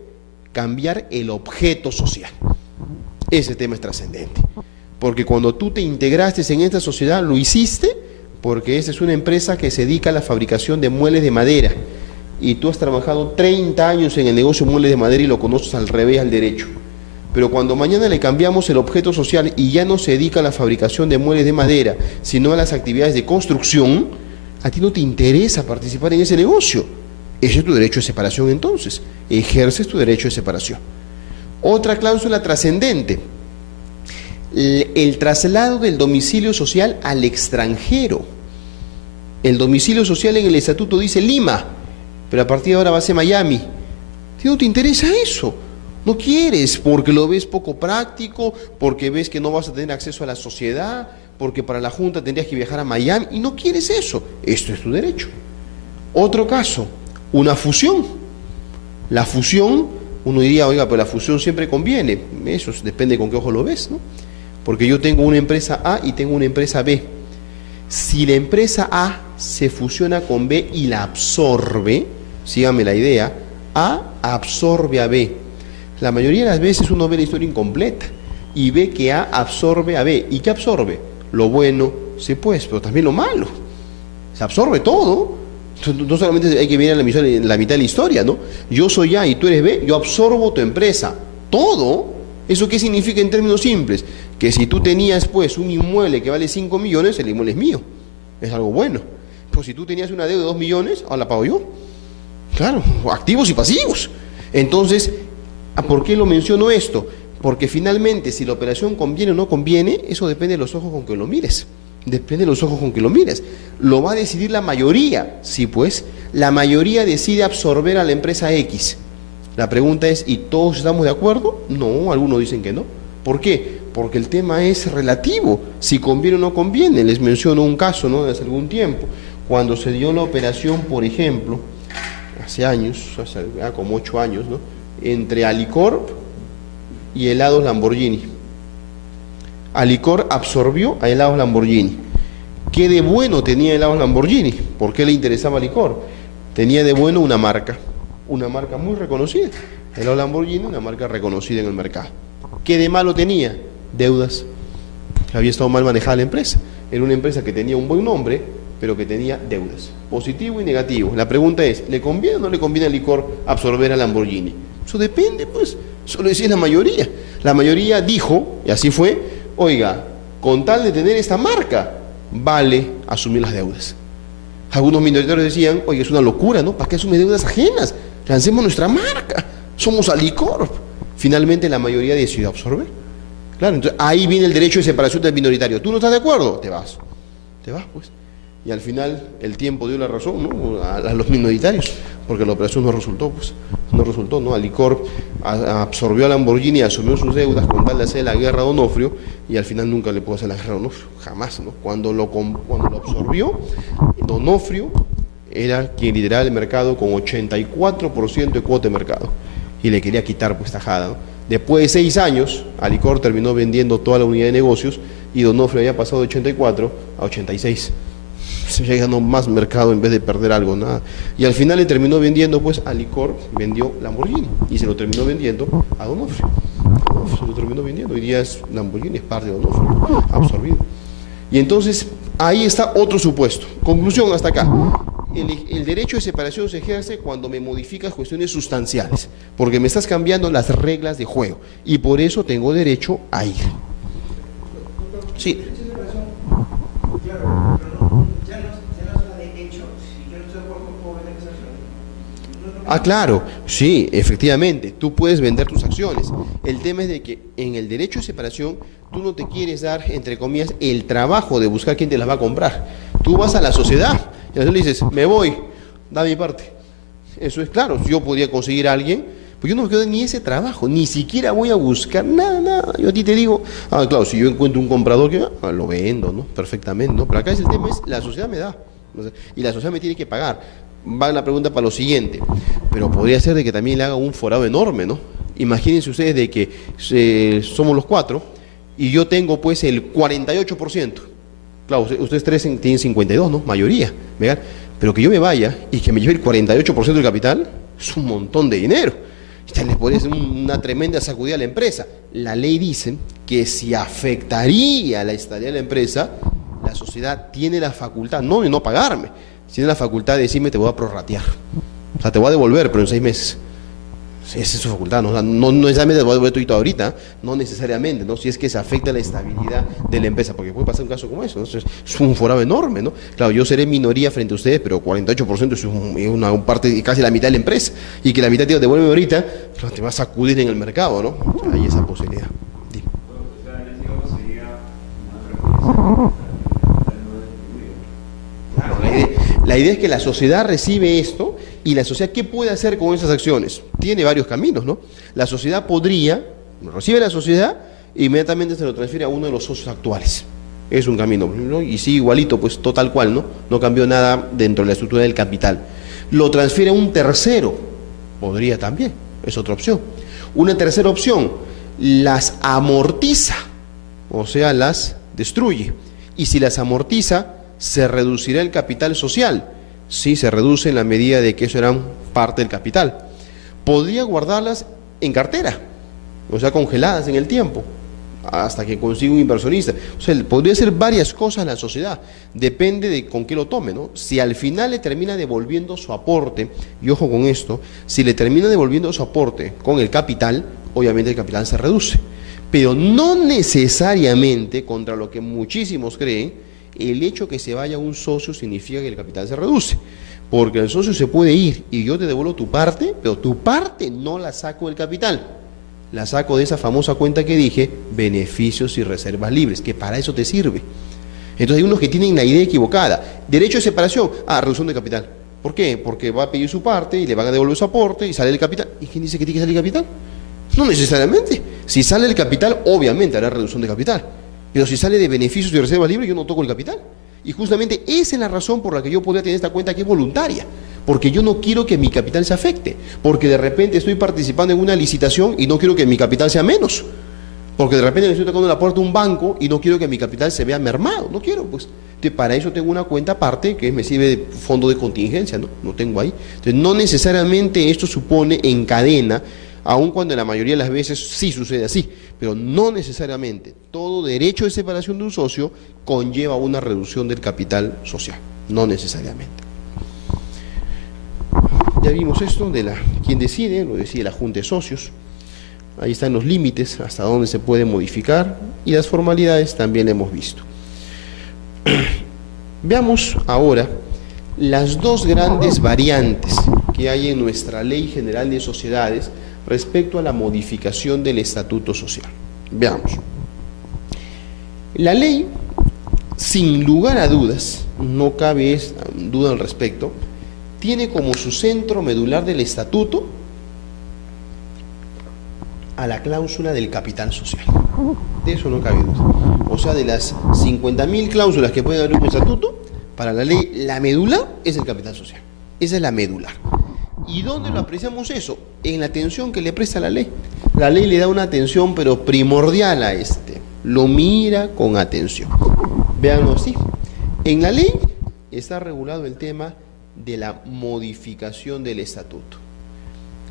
cambiar el objeto social. Ese tema es trascendente. Porque cuando tú te integraste en esta sociedad, lo hiciste porque esa es una empresa que se dedica a la fabricación de muebles de madera. Y tú has trabajado 30 años en el negocio de muebles de madera y lo conoces al revés, al derecho. Pero cuando mañana le cambiamos el objeto social y ya no se dedica a la fabricación de muebles de madera, sino a las actividades de construcción, a ti no te interesa participar en ese negocio. Ese es tu derecho de separación entonces. Ejerces tu derecho de separación. Otra cláusula trascendente. El traslado del domicilio social al extranjero. El domicilio social en el estatuto dice Lima, pero a partir de ahora va a ser Miami. ¿A ti no te interesa eso? No quieres, porque lo ves poco práctico, porque ves que no vas a tener acceso a la sociedad, porque para la Junta tendrías que viajar a Miami, y no quieres eso. Esto es tu derecho. Otro caso, una fusión. La fusión, uno diría, oiga, pero la fusión siempre conviene. Eso depende con qué ojo lo ves, ¿no? Porque yo tengo una empresa A y tengo una empresa B. Si la empresa A se fusiona con B y la absorbe, síganme la idea, A absorbe a B. La mayoría de las veces uno ve la historia incompleta y ve que A absorbe a B. ¿Y qué absorbe? Lo bueno, sí pues, pero también lo malo. Se absorbe todo. No solamente hay que ver la mitad de la historia, ¿no? Yo soy A y tú eres B, yo absorbo tu empresa. Todo. ¿Eso qué significa en términos simples? Que si tú tenías pues un inmueble que vale 5 millones, el inmueble es mío. Es algo bueno. Pues si tú tenías una deuda de 2 millones, ahora la pago yo. Claro, activos y pasivos. Entonces, ¿por qué lo menciono esto? Porque finalmente, si la operación conviene o no conviene, eso depende de los ojos con que lo mires. Depende de los ojos con que lo mires. Lo va a decidir la mayoría. Sí, pues, la mayoría decide absorber a la empresa X. La pregunta es, ¿y todos estamos de acuerdo? No, algunos dicen que no. ¿Por qué? Porque el tema es relativo, si conviene o no conviene. Les menciono un caso, ¿no?, de hace algún tiempo, cuando se dio la operación, por ejemplo, hace años, hace como 8 años, ¿no?, entre Alicorp y Helados Lamborghini. Alicorp absorbió a Helados Lamborghini. ¿Qué de bueno tenía Helados Lamborghini? ¿Por qué le interesaba a Alicorp? Tenía de bueno una marca muy reconocida. Helados Lamborghini, una marca reconocida en el mercado. ¿Qué de malo tenía? Deudas. Había estado mal manejada la empresa. Era una empresa que tenía un buen nombre, pero que tenía deudas, positivo y negativo. La pregunta es, ¿le conviene o no le conviene a Alicorp absorber a Lamborghini? Eso depende, pues, eso lo decía la mayoría. La mayoría dijo, y así fue, oiga, con tal de tener esta marca, vale asumir las deudas. Algunos minoritarios decían, oiga, es una locura, ¿no? ¿Para qué asume deudas ajenas? Lancemos nuestra marca, somos Alicorp. Finalmente la mayoría decidió absorber. Claro, entonces ahí viene el derecho de separación del minoritario. ¿Tú no estás de acuerdo? Te vas, pues. Y al final el tiempo dio la razón, ¿no?, a los minoritarios, porque la operación no resultó, pues. No resultó, ¿no? Alicorp absorbió a Lamborghini, asumió sus deudas con tal de hacer la guerra a Donofrio, y al final nunca le pudo hacer la guerra a Donofrio, jamás, ¿no? Cuando lo absorbió, Donofrio era quien lideraba el mercado con 84% de cuota de mercado, y le quería quitar pues tajada, ¿no? Después de 6 años, Alicorp terminó vendiendo toda la unidad de negocios y Donofrio había pasado de 84 a 86. Se había ganado más mercado en vez de perder algo, nada. Y al final le terminó vendiendo, pues Alicorp vendió Lamborghini y se lo terminó vendiendo a Donofrio. Se lo terminó vendiendo. Hoy día es Lamborghini, es parte de Donofrio, absorbido. Y entonces ahí está otro supuesto. Conclusión hasta acá. El derecho de separación se ejerce cuando me modificas cuestiones sustanciales, porque me estás cambiando las reglas de juego, y por eso tengo derecho a ir. Sí. Claro, pero ya no es de hecho, si yo no estoy de acuerdo, no puedo vender mis acciones. Ah, claro, sí, efectivamente, tú puedes vender tus acciones. El tema es de que en el derecho de separación tú no te quieres dar, entre comillas, el trabajo de buscar quién te las va a comprar. Tú vas a la sociedad y le dices, me voy, da mi parte. Eso es claro, yo podría conseguir a alguien, pues yo no me quedo ni ese trabajo, ni siquiera voy a buscar nada. Yo a ti te digo, claro, si yo encuentro un comprador que lo vendo, ¿no? Perfectamente, ¿no? Pero acá el tema es, la sociedad me da, y la sociedad me tiene que pagar. Va la pregunta para lo siguiente, pero podría ser de que también le haga un forado enorme, ¿no? Imagínense ustedes de que somos los 4 y yo tengo pues el 48%. Claro, ustedes 3 tienen 52, ¿no? Mayoría, ¿verdad? Pero que yo me vaya y que me lleve el 48% del capital, es un montón de dinero. Les podría ser una tremenda sacudida a la empresa. La ley dice que si afectaría la estabilidad de la empresa, la sociedad tiene la facultad, no de no pagarme, tiene la facultad de decirme te voy a prorratear. O sea, te voy a devolver, pero en 6 meses. Esa es su facultad, no necesariamente te voy a devolver todo ahorita, no necesariamente, ¿no? Si es que se afecta la estabilidad de la empresa, porque puede pasar un caso como eso, ¿no? Es un forado enorme, ¿no? Claro, yo seré minoría frente a ustedes, pero 48% es una parte, casi la mitad de la empresa, y que la mitad te devuelve ahorita, pero te va a sacudir en el mercado, ¿no? Hay esa posibilidad. Dime. Claro, la idea es que la sociedad recibe esto, y la sociedad, ¿qué puede hacer con esas acciones? Tiene varios caminos, ¿no? La sociedad podría, recibe la sociedad e inmediatamente se lo transfiere a uno de los socios actuales. Es un camino, ¿no? Y sí, igualito, pues total cual, ¿no? No cambió nada dentro de la estructura del capital. Lo transfiere a un tercero, podría también, es otra opción. Una tercera opción, las amortiza, o sea, las destruye. Y si las amortiza, se reducirá el capital social. Sí, se reduce en la medida de que eso eran parte del capital. Podría guardarlas en cartera, o sea, congeladas en el tiempo, hasta que consiga un inversionista. O sea, podría hacer varias cosas en la sociedad, depende de con qué lo tome, ¿no? Si al final le termina devolviendo su aporte, y ojo con esto, si le termina devolviendo su aporte con el capital, obviamente el capital se reduce, pero no necesariamente, contra lo que muchísimos creen, el hecho que se vaya un socio significa que el capital se reduce. Porque el socio se puede ir y yo te devuelvo tu parte, pero tu parte no la saco del capital. La saco de esa famosa cuenta que dije, beneficios y reservas libres, que para eso te sirve. Entonces hay unos que tienen la idea equivocada. Derecho de separación, reducción de capital. ¿Por qué? Porque va a pedir su parte y le van a devolver su aporte y sale el capital. ¿Y quién dice que tiene que salir el capital? No necesariamente. Si sale el capital, obviamente hará reducción de capital. Pero si sale de beneficios y reservas libres, yo no toco el capital. Y justamente esa es la razón por la que yo podría tener esta cuenta que es voluntaria. Porque yo no quiero que mi capital se afecte. Porque de repente estoy participando en una licitación y no quiero que mi capital sea menos. Porque de repente le estoy tocando la puerta a un banco y no quiero que mi capital se vea mermado. No quiero, pues. Entonces, para eso tengo una cuenta aparte que me sirve de fondo de contingencia, ¿no? No tengo ahí. Entonces, no necesariamente esto supone en cadena, aun cuando en la mayoría de las veces sí sucede así, pero no necesariamente. Todo derecho de separación de un socio conlleva una reducción del capital social, no necesariamente. Ya vimos esto de quién decide, lo decide la Junta de Socios. Ahí están los límites, hasta dónde se puede modificar, y las formalidades también hemos visto. Veamos ahora las dos grandes variantes que hay en nuestra Ley General de Sociedades respecto a la modificación del Estatuto Social. Veamos. La ley, sin lugar a dudas, no cabe duda al respecto, tiene como su centro medular del Estatuto a la cláusula del capital social. De eso no cabe duda. O sea, de las 50.000 cláusulas que puede haber en un estatuto, para la ley, la medular es el capital social. Esa es la medular. ¿Y dónde lo apreciamos eso? En la atención que le presta la ley. La ley le da una atención, pero primordial a lo mira con atención. Véanlo así. En la ley está regulado el tema de la modificación del estatuto.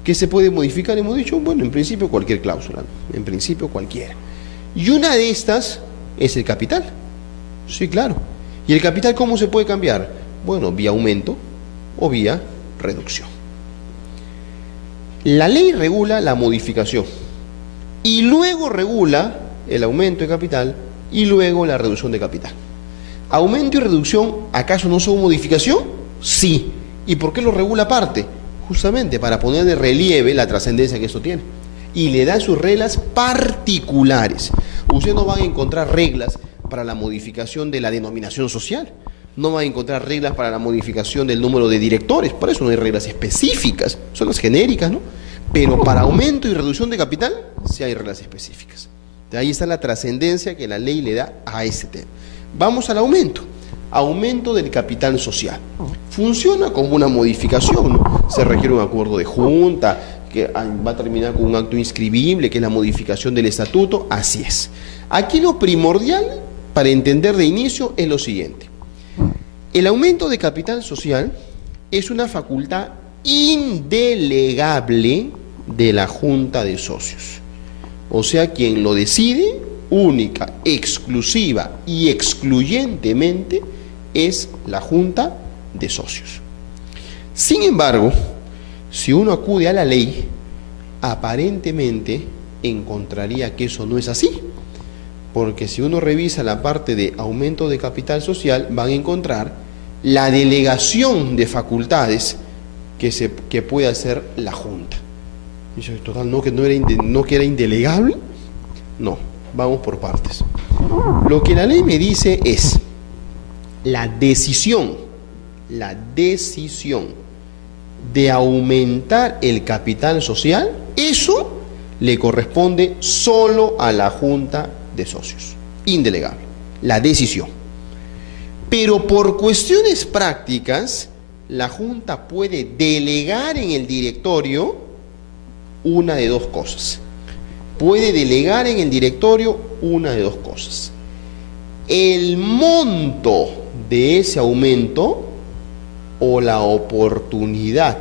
¿Qué se puede modificar? Hemos dicho, bueno, en principio cualquier cláusula, ¿no? En principio cualquiera. Y una de estas es el capital. Sí, claro. ¿Y el capital cómo se puede cambiar? Bueno, vía aumento o vía reducción. La ley regula la modificación y luego regula el aumento de capital y luego la reducción de capital. ¿Aumento y reducción acaso no son modificación? Sí. ¿Y por qué lo regula aparte? Justamente para poner de relieve la trascendencia que esto tiene. Y le da sus reglas particulares. Ustedes no van a encontrar reglas para la modificación de la denominación social. No van a encontrar reglas para la modificación del número de directores. Por eso no hay reglas específicas. Son las genéricas, ¿no? Pero para aumento y reducción de capital, sí hay reglas específicas. De ahí está la trascendencia que la ley le da a ese tema. Vamos al aumento. Aumento del capital social. Funciona como una modificación, ¿no? Se requiere un acuerdo de junta, que va a terminar con un acto inscribible, que es la modificación del estatuto. Así es. Aquí lo primordial para entender de inicio es lo siguiente. El aumento de capital social es una facultad indelegable de la Junta de Socios. O sea, quien lo decide única, exclusiva y excluyentemente es la Junta de Socios. Sin embargo, si uno acude a la ley, aparentemente encontraría que eso no es así. Porque si uno revisa la parte de aumento de capital social, van a encontrar la delegación de facultades que puede hacer la Junta. Dice, total, no que era indelegable. No, vamos por partes. Lo que la ley me dice es la decisión de aumentar el capital social, eso le corresponde solo a la Junta de Socios, indelegable, la decisión. Pero por cuestiones prácticas, la Junta puede delegar en el directorio una de dos cosas. Puede delegar en el directorio una de dos cosas. El monto de ese aumento o la oportunidad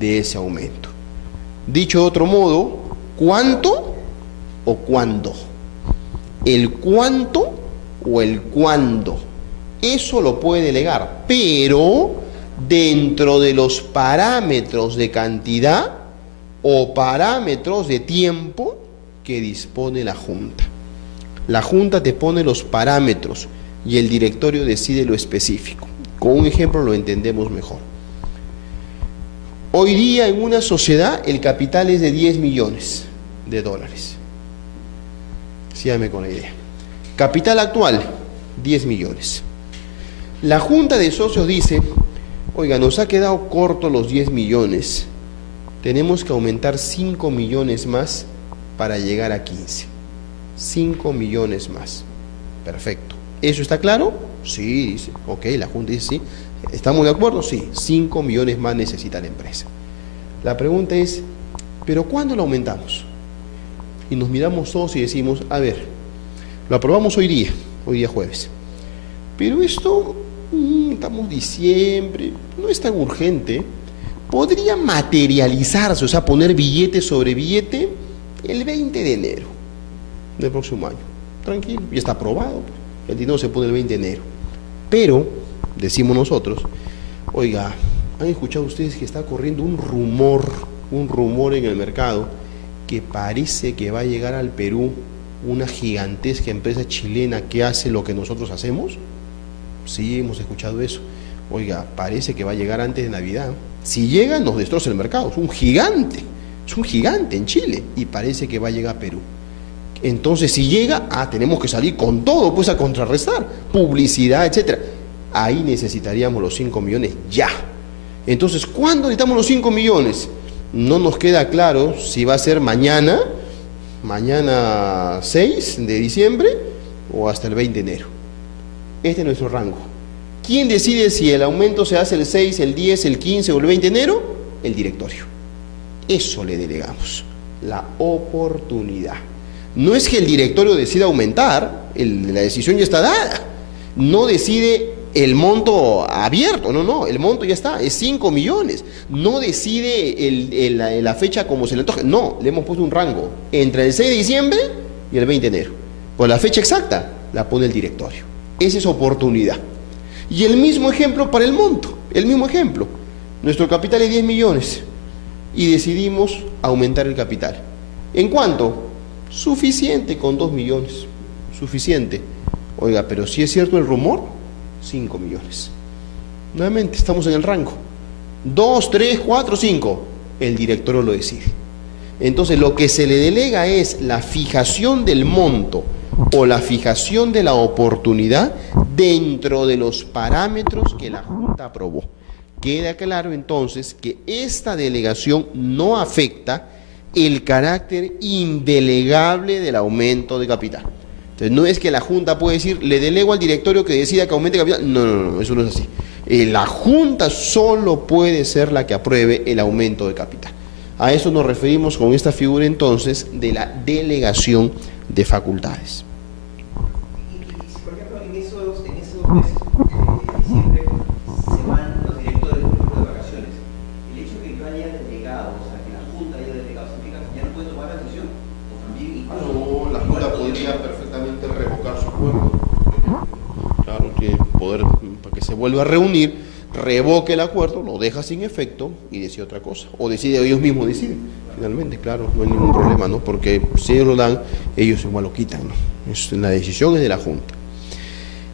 de ese aumento. Dicho de otro modo, ¿cuánto o cuándo? El cuánto o el cuándo. Eso lo puede delegar, pero dentro de los parámetros de cantidad o parámetros de tiempo que dispone la Junta. La Junta te pone los parámetros y el directorio decide lo específico. Con un ejemplo lo entendemos mejor. Hoy día en una sociedad el capital es de 10 millones de dólares. Síganme con la idea. Capital actual, 10 millones. La Junta de Socios dice, oiga, nos ha quedado corto los 10 millones. Tenemos que aumentar 5 millones más para llegar a 15. 5 millones más. Perfecto. ¿Eso está claro? Sí, dice. Ok, la Junta dice sí. ¿Estamos de acuerdo? Sí. 5 millones más necesita la empresa. La pregunta es, ¿pero cuándo lo aumentamos? Y nos miramos todos y decimos, a ver, lo aprobamos hoy día jueves. Pero esto, estamos diciembre, no es tan urgente. Podría materializarse, o sea, poner billete sobre billete el 20 de enero del próximo año. Tranquilo, ya está aprobado. El dinero se pone el 20 de enero. Pero, decimos nosotros, oiga, ¿han escuchado ustedes que está corriendo un rumor en el mercado que parece que va a llegar al Perú una gigantesca empresa chilena que hace lo que nosotros hacemos? Sí, hemos escuchado eso. Oiga, parece que va a llegar antes de Navidad. Si llega, nos destroza el mercado. Es un gigante en Chile y parece que va a llegar a Perú. Entonces, si llega, tenemos que salir con todo, pues a contrarrestar, publicidad, etcétera. Ahí necesitaríamos los 5 millones ya. Entonces, ¿cuándo necesitamos los 5 millones? No nos queda claro si va a ser mañana 6 de diciembre o hasta el 20 de enero. Este es nuestro rango. ¿Quién decide si el aumento se hace el 6, el 10, el 15 o el 20 de enero? El directorio. Eso le delegamos, la oportunidad. No es que el directorio decida aumentar, la decisión ya está dada. No decide el monto abierto, no, el monto ya está, es 5 millones. No decide la fecha como se le antoje, no, le hemos puesto un rango entre el 6 de diciembre y el 20 de enero. Pues la fecha exacta la pone el directorio. Esa es oportunidad. Y el mismo ejemplo para el monto, el mismo ejemplo. Nuestro capital es 10 millones y decidimos aumentar el capital. ¿En cuánto? Suficiente con 2 millones, suficiente. Oiga, pero si es cierto el rumor, 5 millones. Nuevamente, estamos en el rango. 2, 3, 4, 5. El directorio lo decide. Entonces, lo que se le delega es la fijación del monto o la fijación de la oportunidad dentro de los parámetros que la Junta aprobó. Queda claro entonces que esta delegación no afecta el carácter indelegable del aumento de capital. Entonces, no es que la Junta puede decir, le delego al directorio que decida que aumente capital. No, eso no es así. La Junta solo puede ser la que apruebe el aumento de capital. A eso nos referimos con esta figura entonces de la delegación de facultades. Y por ejemplo, en esos meses siempre se van los directores de vacaciones. El hecho de que yo haya delegado, o sea, que la Junta haya delegado, significa que ya no puede tomar la decisión. O también incluso, no, la Junta podría perfectamente revocar su acuerdo. Claro, tiene poder para que se vuelva a reunir, revoque el acuerdo, lo deja sin efecto y decide otra cosa. O decide, ellos mismos deciden. Finalmente, claro, no hay ningún problema, ¿no? Porque si ellos lo dan, ellos igual lo quitan, ¿no? La decisión es de la Junta.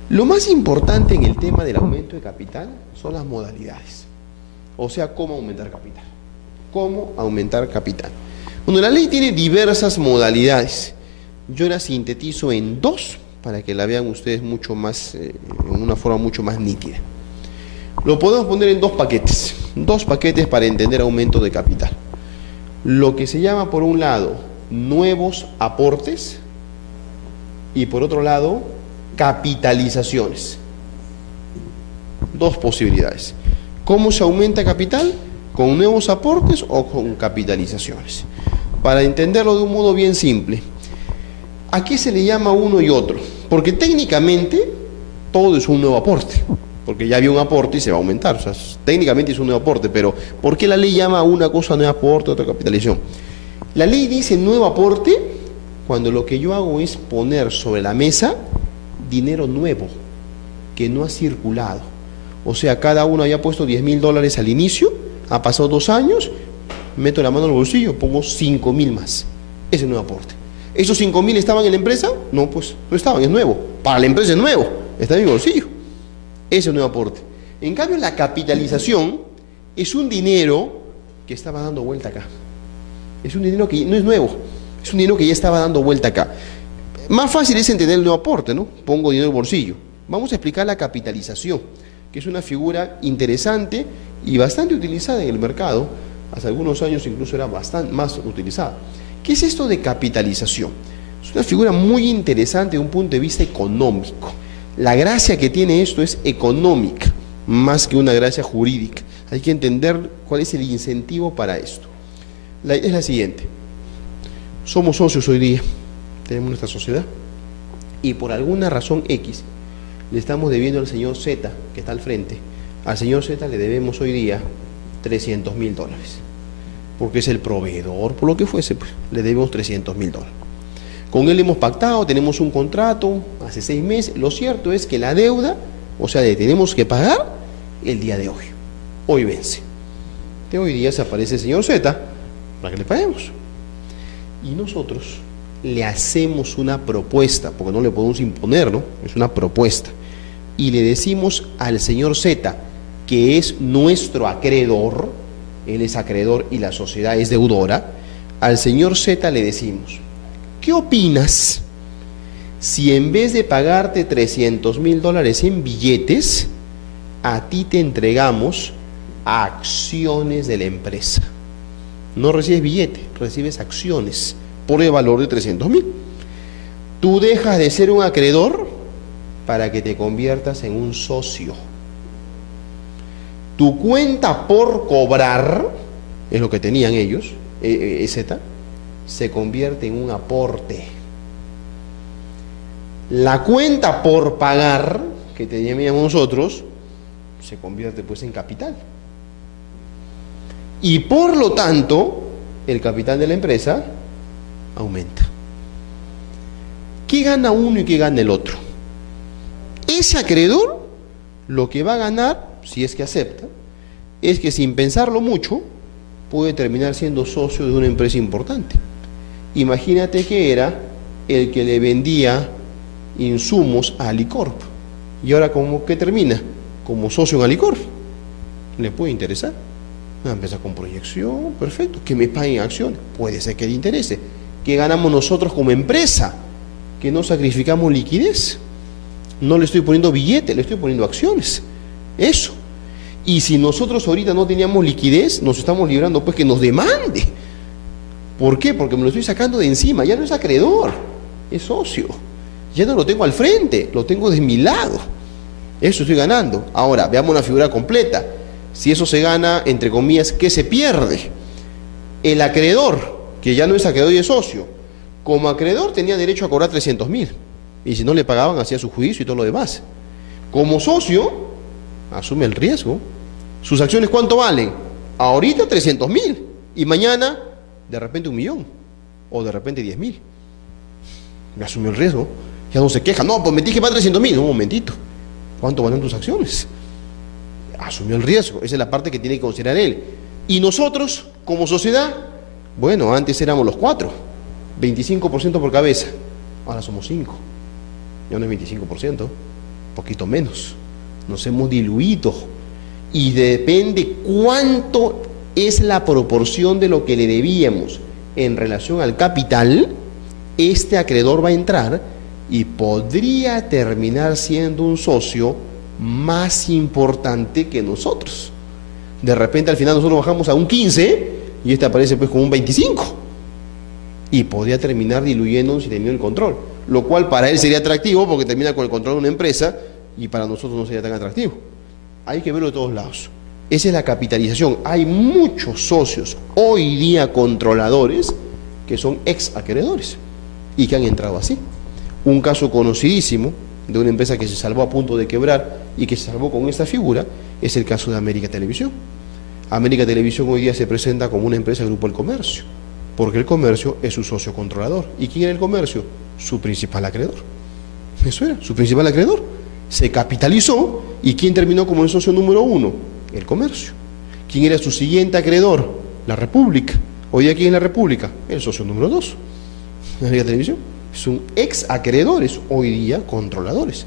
Lo más importante en el tema del aumento de capital son las modalidades. O sea, cómo aumentar capital. ¿Cómo aumentar capital? Bueno, la ley tiene diversas modalidades. Yo la sintetizo en 2 para que la vean ustedes mucho más, en una forma mucho más nítida. Lo podemos poner en 2 paquetes. 2 paquetes para entender aumento de capital. Lo que se llama, por un lado, nuevos aportes y por otro lado, capitalizaciones. 2 posibilidades. ¿Cómo se aumenta capital? ¿Con nuevos aportes o con capitalizaciones? Para entenderlo de un modo bien simple, ¿a qué se le llama uno y otro? Porque técnicamente todo es un nuevo aporte, porque ya había un aporte y se va a aumentar, o sea, técnicamente es un nuevo aporte, pero ¿por qué la ley llama a una cosa nuevo aporte, otra capitalización? La ley dice nuevo aporte cuando lo que yo hago es poner sobre la mesa dinero nuevo, que no ha circulado. O sea, cada uno había puesto $10,000 al inicio, ha pasado 2 años, meto la mano en el bolsillo, pongo 5.000 más. Ese es nuevo aporte. ¿Esos 5.000 estaban en la empresa? No, pues no estaban, es nuevo. Para la empresa es nuevo, está en mi bolsillo. Ese es un nuevo aporte. En cambio, la capitalización es un dinero que estaba dando vuelta acá. Es un dinero que no es nuevo, es un dinero que ya estaba dando vuelta acá. Más fácil es entender el nuevo aporte, ¿no? Pongo dinero en el bolsillo. Vamos a explicar la capitalización, que es una figura interesante y bastante utilizada en el mercado. Hace algunos años incluso era bastante más utilizada. ¿Qué es esto de capitalización? Es una figura muy interesante de un punto de vista económico. La gracia que tiene esto es económica, más que una gracia jurídica. Hay que entender cuál es el incentivo para esto. Es la siguiente. Somos socios hoy día, tenemos nuestra sociedad, y por alguna razón X le estamos debiendo al señor Z, que está al frente. Al señor Z le debemos hoy día $300.000, porque es el proveedor, por lo que fuese, pues, le debemos $300.000. Con él hemos pactado, tenemos un contrato hace 6 meses. Lo cierto es que la deuda, o sea, le tenemos que pagar el día de hoy. Hoy vence. De hoy día se aparece el señor Z para que le paguemos. Y nosotros le hacemos una propuesta, porque no le podemos imponer, ¿no? Es una propuesta. Y le decimos al señor Z, que es nuestro acreedor, él es acreedor y la sociedad es deudora, al señor Z le decimos: ¿qué opinas si en vez de pagarte $300.000 en billetes, a ti te entregamos acciones de la empresa? No recibes billete, recibes acciones por el valor de $300.000. Tú dejas de ser un acreedor para que te conviertas en un socio. Tu cuenta por cobrar, es lo que tenían ellos, Z, se convierte en un aporte. La cuenta por pagar que teníamos nosotros se convierte pues en capital. Y por lo tanto, el capital de la empresa aumenta. ¿Qué gana uno y qué gana el otro? Ese acreedor lo que va a ganar, si es que acepta, es que sin pensarlo mucho puede terminar siendo socio de una empresa importante. Imagínate que era el que le vendía insumos a Alicorp, y ahora ¿cómo que termina? Como socio en Alicorp. ¿Le puede interesar? Una empresa con proyección, perfecto, que me paguen acciones, puede ser que le interese. ¿Qué ganamos nosotros como empresa? Que no sacrificamos liquidez. No le estoy poniendo billete, le estoy poniendo acciones. Eso. Y si nosotros ahorita no teníamos liquidez, nos estamos librando pues que nos demande. ¿Por qué? Porque me lo estoy sacando de encima. Ya no es acreedor, es socio. Ya no lo tengo al frente, lo tengo de mi lado. Eso estoy ganando. Ahora, veamos la figura completa. Si eso se gana, entre comillas, ¿qué se pierde? El acreedor, que ya no es acreedor y es socio, como acreedor tenía derecho a cobrar $300.000. Y si no le pagaban, hacía su juicio y todo lo demás. Como socio, asume el riesgo. ¿Sus acciones cuánto valen? Ahorita $300.000. Y mañana, de repente 1 millón. O de repente 10.000. Me asumió el riesgo. Ya no se queja. No, pues me dije que va 300.000. Un momentito. ¿Cuánto valen tus acciones? Asumió el riesgo. Esa es la parte que tiene que considerar él. Y nosotros, como sociedad, bueno, antes éramos los 4. 25% por cabeza. Ahora somos 5. Ya no es 25%. Poquito menos. Nos hemos diluido. Y depende cuánto es la proporción de lo que le debíamos en relación al capital, este acreedor va a entrar y podría terminar siendo un socio más importante que nosotros. De repente al final nosotros bajamos a un 15 y este aparece pues como un 25 y podría terminar diluyéndonos y teniendo el control, lo cual para él sería atractivo porque termina con el control de una empresa y para nosotros no sería tan atractivo. Hay que verlo de todos lados. Esa es la capitalización. Hay muchos socios hoy día controladores que son ex acreedores y que han entrado así. Un caso conocidísimo de una empresa que se salvó a punto de quebrar y que se salvó con esta figura es el caso de América Televisión. América Televisión hoy día se presenta como una empresa Grupo El Comercio, porque el comercio es su socio controlador. ¿Y quién era el comercio? Su principal acreedor. Eso era, su principal acreedor. Se capitalizó y ¿quién terminó como el socio número 1? El comercio. ¿Quién era su siguiente acreedor? La República. Hoy día, ¿quién es la República? El socio número 2. América Televisión. Son ex acreedores, hoy día controladores.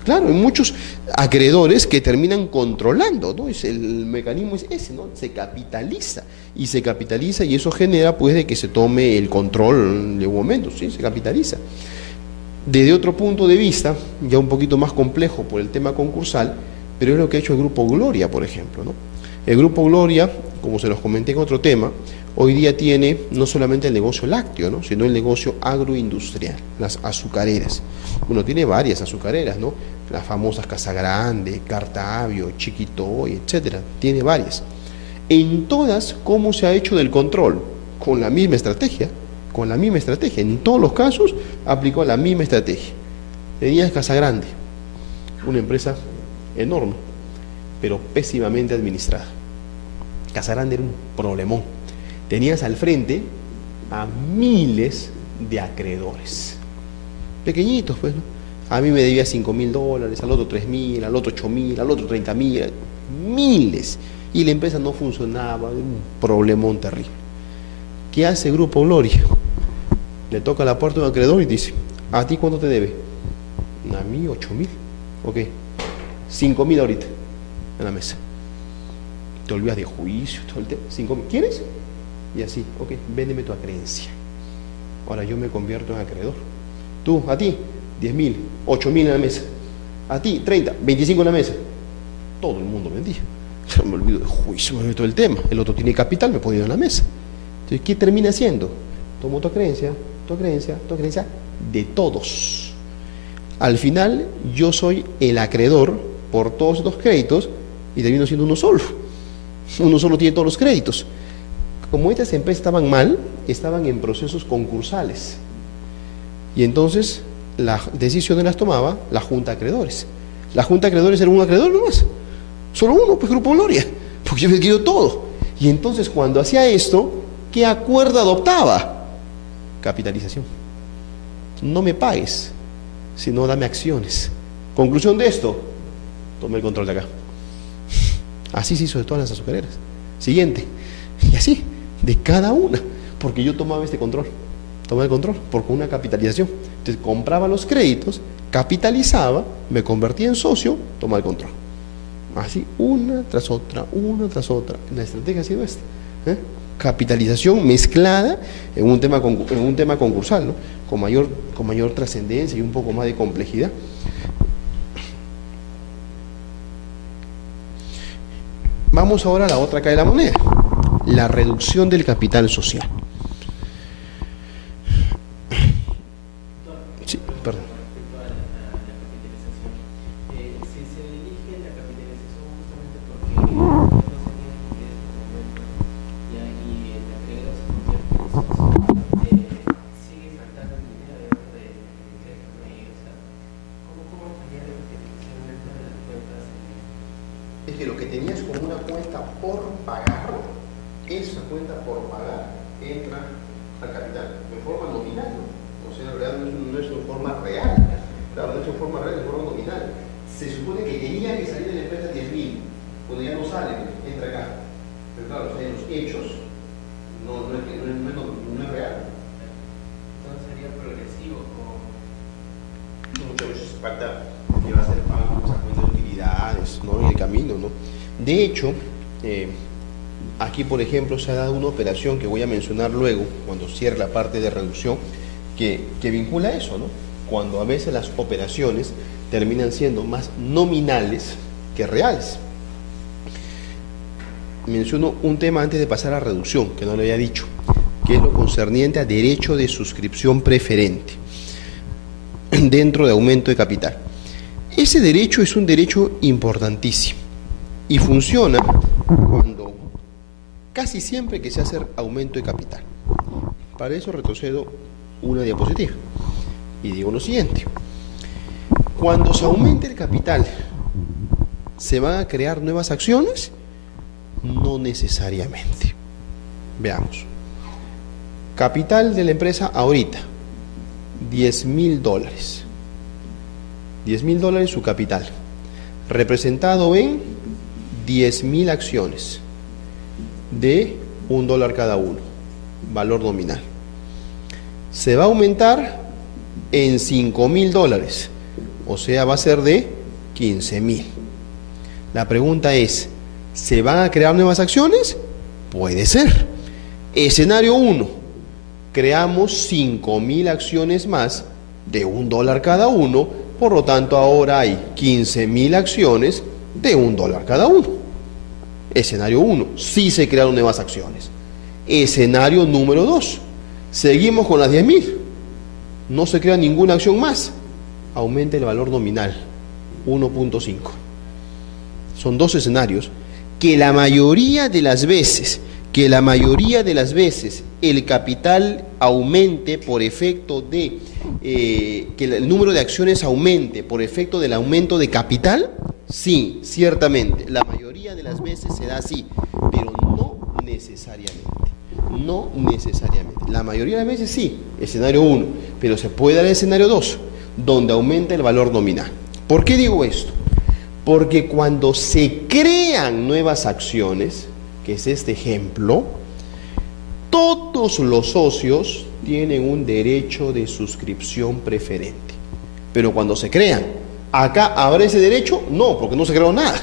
Claro, hay muchos acreedores que terminan controlando, ¿no? El mecanismo es ese, ¿no? Se capitaliza y eso genera pues de que se tome el control de un momento, ¿sí? Se capitaliza. Desde otro punto de vista, ya un poquito más complejo por el tema concursal, pero es lo que ha hecho el Grupo Gloria, por ejemplo, ¿no? El Grupo Gloria, como se los comenté en otro tema, hoy día tiene no solamente el negocio lácteo, ¿no? Sino el negocio agroindustrial, las azucareras. Bueno, tiene varias azucareras, ¿no? Las famosas Casagrande, Cartavio, Chiquitoy, etcétera. Tiene varias. En todas, ¿cómo se ha hecho del control? Con la misma estrategia. En todos los casos aplicó la misma estrategia. Tenías Casagrande, una empresa enorme, pero pésimamente administrada. Casagrande era un problemón. Tenías al frente a miles de acreedores, pequeñitos, pues, ¿no? A mí me debía $5.000, al otro 3.000, al otro 8.000, al otro 30.000, miles. Y la empresa no funcionaba, un problemón terrible. ¿Qué hace Grupo Gloria? Le toca la puerta a un acreedor y dice: ¿a ti cuánto te debe? A mí 8.000. Ok, 5.000 ahorita en la mesa. Te olvidas de juicio, todo el tema. 5.000, ¿quieres? Y así, ok, véndeme tu acreencia. Ahora yo me convierto en acreedor. Tú, a ti, 10.000, 8.000 en la mesa. A ti, 30, 25 en la mesa. Todo el mundo vendía. Yo me olvido de juicio, me olvido todo el tema. El otro tiene capital, me pone en la mesa. Entonces, ¿qué termina haciendo? Tomo tu creencia de todos. Al final, yo soy el acreedor por todos estos créditos y termino siendo uno solo. Uno solo tiene todos los créditos. Como estas empresas estaban mal, estaban en procesos concursales. Y entonces las decisiones las tomaba la Junta de Acreedores. La Junta de Acreedores era un acreedor nomás. Solo uno, pues Grupo Gloria. Porque yo me quiero todo. Y entonces cuando hacía esto, ¿qué acuerdo adoptaba? Capitalización. No me pagues, sino dame acciones. Conclusión de esto, tome el control de acá. Así se hizo de todas las azucareras. Siguiente. Y así, de cada una. Porque yo tomaba este control. Tomaba el control, por con una capitalización. Entonces compraba los créditos, capitalizaba, me convertía en socio, tomaba el control. Así, una tras otra. La estrategia ha sido esta. Capitalización mezclada en un tema concursal, ¿no? Con mayor trascendencia y un poco más de complejidad. Vamos ahora a la otra cara de la moneda, la reducción del capital social. Sí, perdón. Es que lo que tenías como una cuenta por pagar, esa cuenta por pagar entra al capital, en forma nominal, ¿no? O sea, en realidad no es en forma real. Claro, no es en forma real, es en forma nominal. Se supone que tenía que salir de la empresa 10.000, cuando ya no sale, entra acá. Pero claro, o sea, en los hechos no es real. Entonces sería progresivo como... Muchas veces falta que va a ser pago con esa cuenta de utilidades, ¿no? En el camino, ¿no? De hecho, aquí por ejemplo se ha dado una operación que voy a mencionar luego, cuando cierre la parte de reducción, que vincula eso, ¿no? Cuando a veces las operaciones terminan siendo más nominales que reales. Menciono un tema antes de pasar a reducción, que no lo había dicho, que es lo concerniente a derecho de suscripción preferente dentro de aumento de capital. Ese derecho es un derecho importantísimo y funciona cuando casi siempre que se hace aumento de capital. Para eso retrocedo una diapositiva y digo lo siguiente: cuando se aumente el capital, ¿se van a crear nuevas acciones? No necesariamente. Veamos. Capital de la empresa ahorita, $10.000. $10.000 su capital, representado en 10.000 acciones de $1 cada uno, valor nominal. Se va a aumentar en $5.000, o sea, va a ser de 15.000. La pregunta es, ¿se van a crear nuevas acciones? Puede ser. Escenario 1, creamos 5.000 acciones más de $1 cada uno, por lo tanto ahora hay 15.000 acciones de $1 cada uno. Escenario 1, sí se crearon nuevas acciones. Escenario número 2, seguimos con las 10.000, no se crea ninguna acción más, aumenta el valor nominal, 1.5. Son dos escenarios que la mayoría de las veces el capital aumente por efecto de que el número de acciones aumente por efecto del aumento de capital. Sí, ciertamente, la mayoría de las veces se da así, pero no necesariamente. No necesariamente. La mayoría de las veces sí, escenario 1, pero se puede dar el escenario 2, donde aumenta el valor nominal. ¿Por qué digo esto? Porque cuando se crean nuevas acciones, que es este ejemplo, todos los socios tienen un derecho de suscripción preferente. Pero cuando se crean, ¿acá habrá ese derecho? No, porque no se creó nada.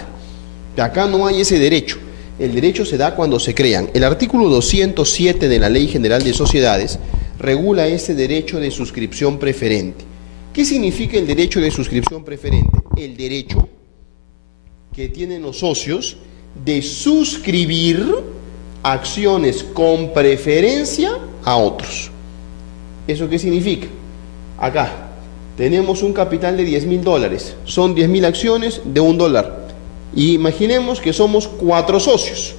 Acá no hay ese derecho. El derecho se da cuando se crean. El artículo 207 de la Ley General de Sociedades regula ese derecho de suscripción preferente. ¿Qué significa el derecho de suscripción preferente? El derecho que tienen los socios de suscribir acciones con preferencia a otros. ¿Eso qué significa? Acá tenemos un capital de $10.000, son 10.000 acciones de $1. Y imaginemos que somos 4 socios.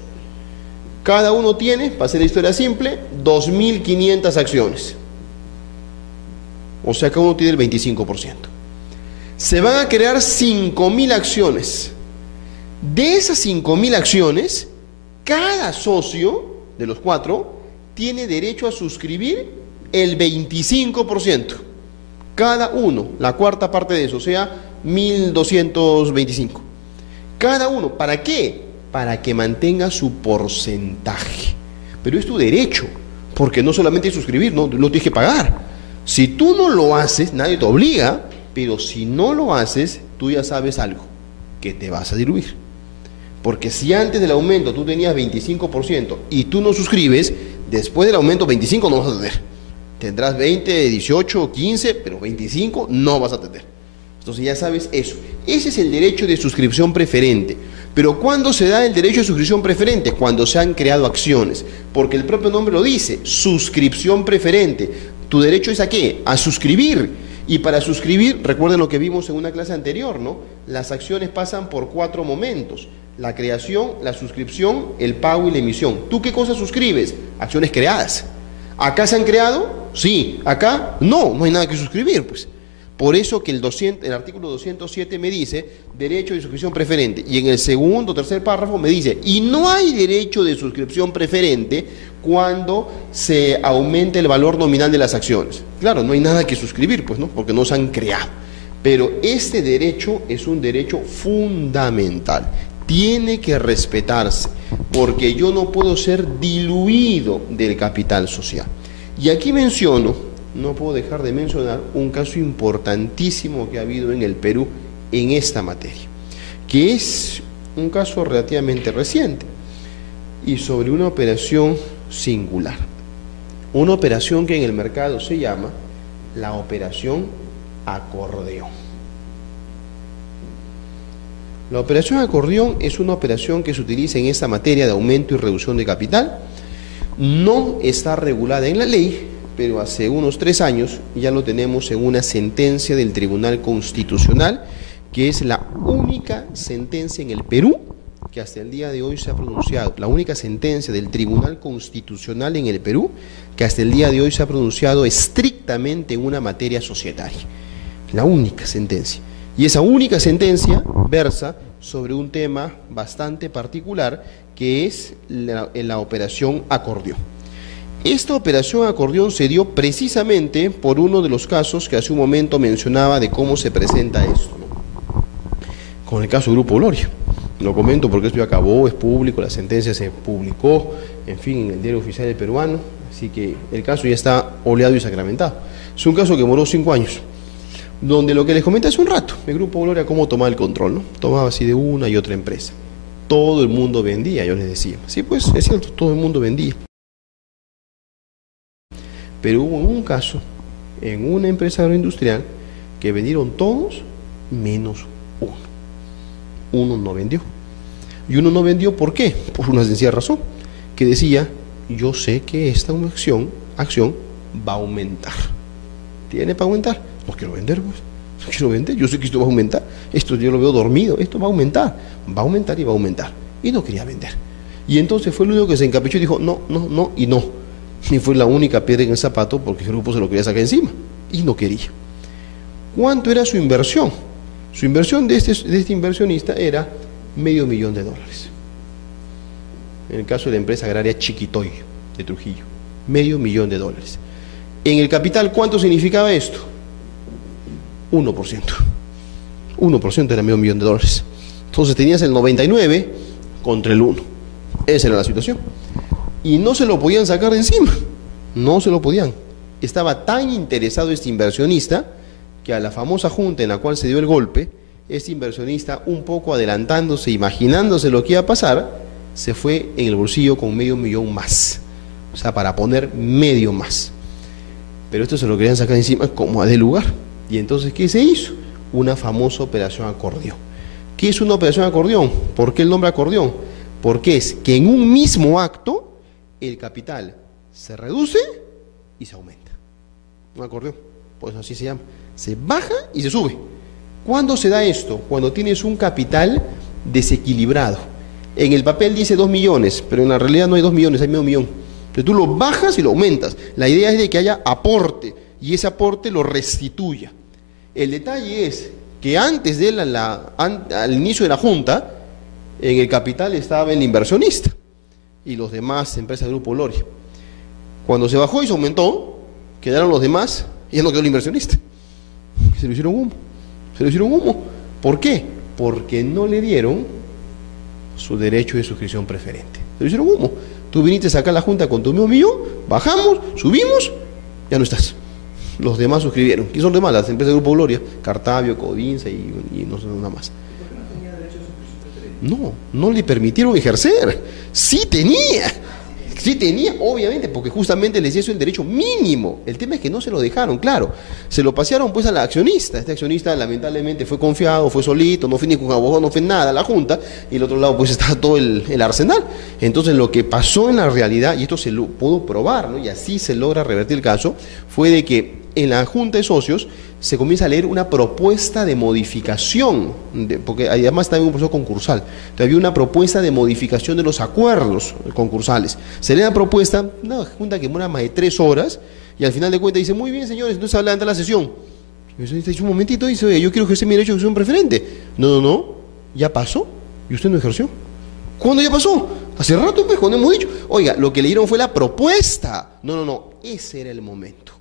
Cada uno tiene, para hacer la historia simple, 2.500 acciones. O sea, cada uno tiene el 25%. Se van a crear 5.000 acciones. De esas 5.000 acciones, cada socio de los 4 tiene derecho a suscribir el 25%. Cada uno, la cuarta parte de eso, o sea, 1.225. Cada uno, ¿para qué? Para que mantenga su porcentaje. Pero es tu derecho, porque no solamente es suscribir, no tienes que pagar. Si tú no lo haces, nadie te obliga, pero si no lo haces, tú ya sabes algo, que te vas a diluir. Porque si antes del aumento tú tenías 25% y tú no suscribes, después del aumento 25 no vas a tener. Tendrás 20, 18, 15, pero 25 no vas a tener. Entonces ya sabes eso. Ese es el derecho de suscripción preferente. Pero ¿cuándo se da el derecho de suscripción preferente? Cuando se han creado acciones. Porque el propio nombre lo dice, suscripción preferente. ¿Tu derecho es a qué? A suscribir. Y para suscribir, recuerden lo que vimos en una clase anterior, ¿no? Las acciones pasan por 4 momentos. La creación, la suscripción, el pago y la emisión. ¿Tú qué cosa suscribes? Acciones creadas. ¿Acá se han creado? Sí. ¿Acá? No hay nada que suscribir, pues. Por eso que el artículo 207 me dice derecho de suscripción preferente. Y en el segundo o tercer párrafo me dice, y no hay derecho de suscripción preferente cuando se aumente el valor nominal de las acciones. Claro, no hay nada que suscribir, pues, ¿no? Porque no se han creado. Pero este derecho es un derecho fundamental. Tiene que respetarse, porque yo no puedo ser diluido del capital social. Y aquí no puedo dejar de mencionar un caso importantísimo que ha habido en el Perú en esta materia, que es un caso relativamente reciente y sobre una operación singular. Una operación que en el mercado se llama la operación acordeón. La operación acordeón es una operación que se utiliza en esta materia de aumento y reducción de capital. No está regulada en la ley, pero hace unos 3 años ya lo tenemos en una sentencia del Tribunal Constitucional, que es la única sentencia en el Perú que hasta el día de hoy se ha pronunciado, la única sentencia del Tribunal Constitucional en el Perú que hasta el día de hoy se ha pronunciado estrictamente en una materia societaria. La única sentencia. Y esa única sentencia versa sobre un tema bastante particular, que es la operación acordeón. Esta operación acordeón se dio precisamente por uno de los casos que hace un momento mencionaba de cómo se presenta esto, ¿no? Con el caso Grupo Gloria. Lo comento porque esto ya acabó, es público, la sentencia se publicó, en fin, en el Diario Oficial del Peruano, así que el caso ya está oleado y sacramentado. Es un caso que demoró 5 años. donde lo que les comenté hace un rato, el Grupo Gloria cómo tomaba el control, ¿no? Tomaba así de una y otra empresa. Todo el mundo vendía, yo les decía. Sí, pues es cierto, todo el mundo vendía. Pero hubo un caso, en una empresa agroindustrial, que vendieron todos menos uno. Uno no vendió. Y uno no vendió, ¿por qué? Por una sencilla razón, que decía, yo sé que esta acción va a aumentar. ¿Tiene para aumentar? No quiero vender, pues. No quiero vender, yo sé que esto va a aumentar. Esto yo lo veo dormido, esto va a aumentar y va a aumentar. Y no quería vender. Y entonces fue el único que se encaprichó y dijo, no, no, no y no. Y fue la única piedra en el zapato porque el grupo se lo quería sacar encima. Y no quería. ¿Cuánto era su inversión? Su inversión de este inversionista era $500,000. En el caso de la empresa agraria Chiquitoy de Trujillo, $500,000. En el capital, ¿cuánto significaba esto? 1%. 1% era $500,000. Entonces tenías el 99 contra el 1. Esa era la situación. Y no se lo podían sacar de encima. No se lo podían. Estaba tan interesado este inversionista que a la famosa junta en la cual se dio el golpe, este inversionista, un poco adelantándose, imaginándose lo que iba a pasar, se fue en el bolsillo con $500,000 más. O sea, para poner medio más. Pero esto se lo querían sacar de encima como a de lugar. Y entonces, ¿qué se hizo? Una famosa operación acordeón. ¿Qué es una operación acordeón? ¿Por qué el nombre acordeón? Porque es que en un mismo acto el capital se reduce y se aumenta. Un acordeón, pues así se llama. Se baja y se sube. ¿Cuándo se da esto? Cuando tienes un capital desequilibrado. En el papel dice 2 millones, pero en la realidad no hay 2 millones, hay medio millón. Entonces tú lo bajas y lo aumentas. La idea es de que haya aporte y ese aporte lo restituya. El detalle es que antes de al inicio de la junta, en el capital estaba el inversionista y los demás empresas del Grupo Gloria. Cuando se bajó y se aumentó, quedaron los demás y ya no quedó el inversionista. Se lo hicieron humo. Se lo hicieron humo. ¿Por qué? Porque no le dieron su derecho de suscripción preferente. Se lo hicieron humo. Tú viniste a sacar la junta con tu mismo millón, bajamos, subimos, ya no estás. Los demás suscribieron. ¿Quién son los demás? Las empresas del Grupo Gloria, Cartavio, Codinsa y no sé nada más. ¿Por qué no tenía derecho a suscripción preferente? No le permitieron ejercer. Sí tenía, obviamente, porque justamente les dio el derecho mínimo. El tema es que no se lo dejaron, claro. Se lo pasearon pues al accionista. Este accionista lamentablemente fue confiado, fue solito, no fue ni con abogado, no fue nada a la junta. Y el otro lado pues estaba todo el arsenal. Entonces lo que pasó en la realidad, y esto se lo pudo probar, ¿no? Y así se logra revertir el caso, fue de que en la junta de socios se comienza a leer una propuesta de modificación, porque además estaba en un proceso concursal, entonces había una propuesta de modificación de los acuerdos concursales. Se lee la propuesta, una junta que demora más de 3 horas, y al final de cuentas dice, muy bien señores, entonces adelanta la sesión. Y usted dice, un momentito, dice, oye, yo quiero ejercer mi derecho de elección preferente. No, ya pasó, y usted no ejerció. ¿Cuándo ya pasó? Hace rato, pues, cuando hemos dicho, oiga, lo que leyeron fue la propuesta. No, ese era el momento.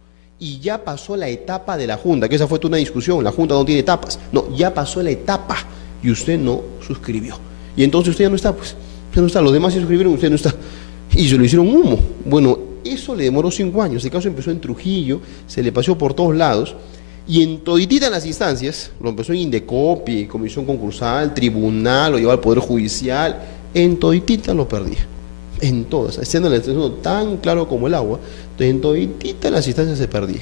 Y ya pasó la etapa de la junta, que esa fue toda una discusión, la junta no tiene etapas. No, ya pasó la etapa y usted no suscribió. Y entonces usted ya no está, pues, usted no está, los demás se suscribieron, usted no está. Y se lo hicieron humo. Bueno, eso le demoró 5 años, el caso empezó en Trujillo, se le pasó por todos lados, y en todititas las instancias, lo empezó en Indecopi, comisión concursal, tribunal, lo llevó al Poder Judicial, en todititas lo perdía. En todas, siendo el instituto tan claro como el agua, entonces en todititas las instancias se perdía.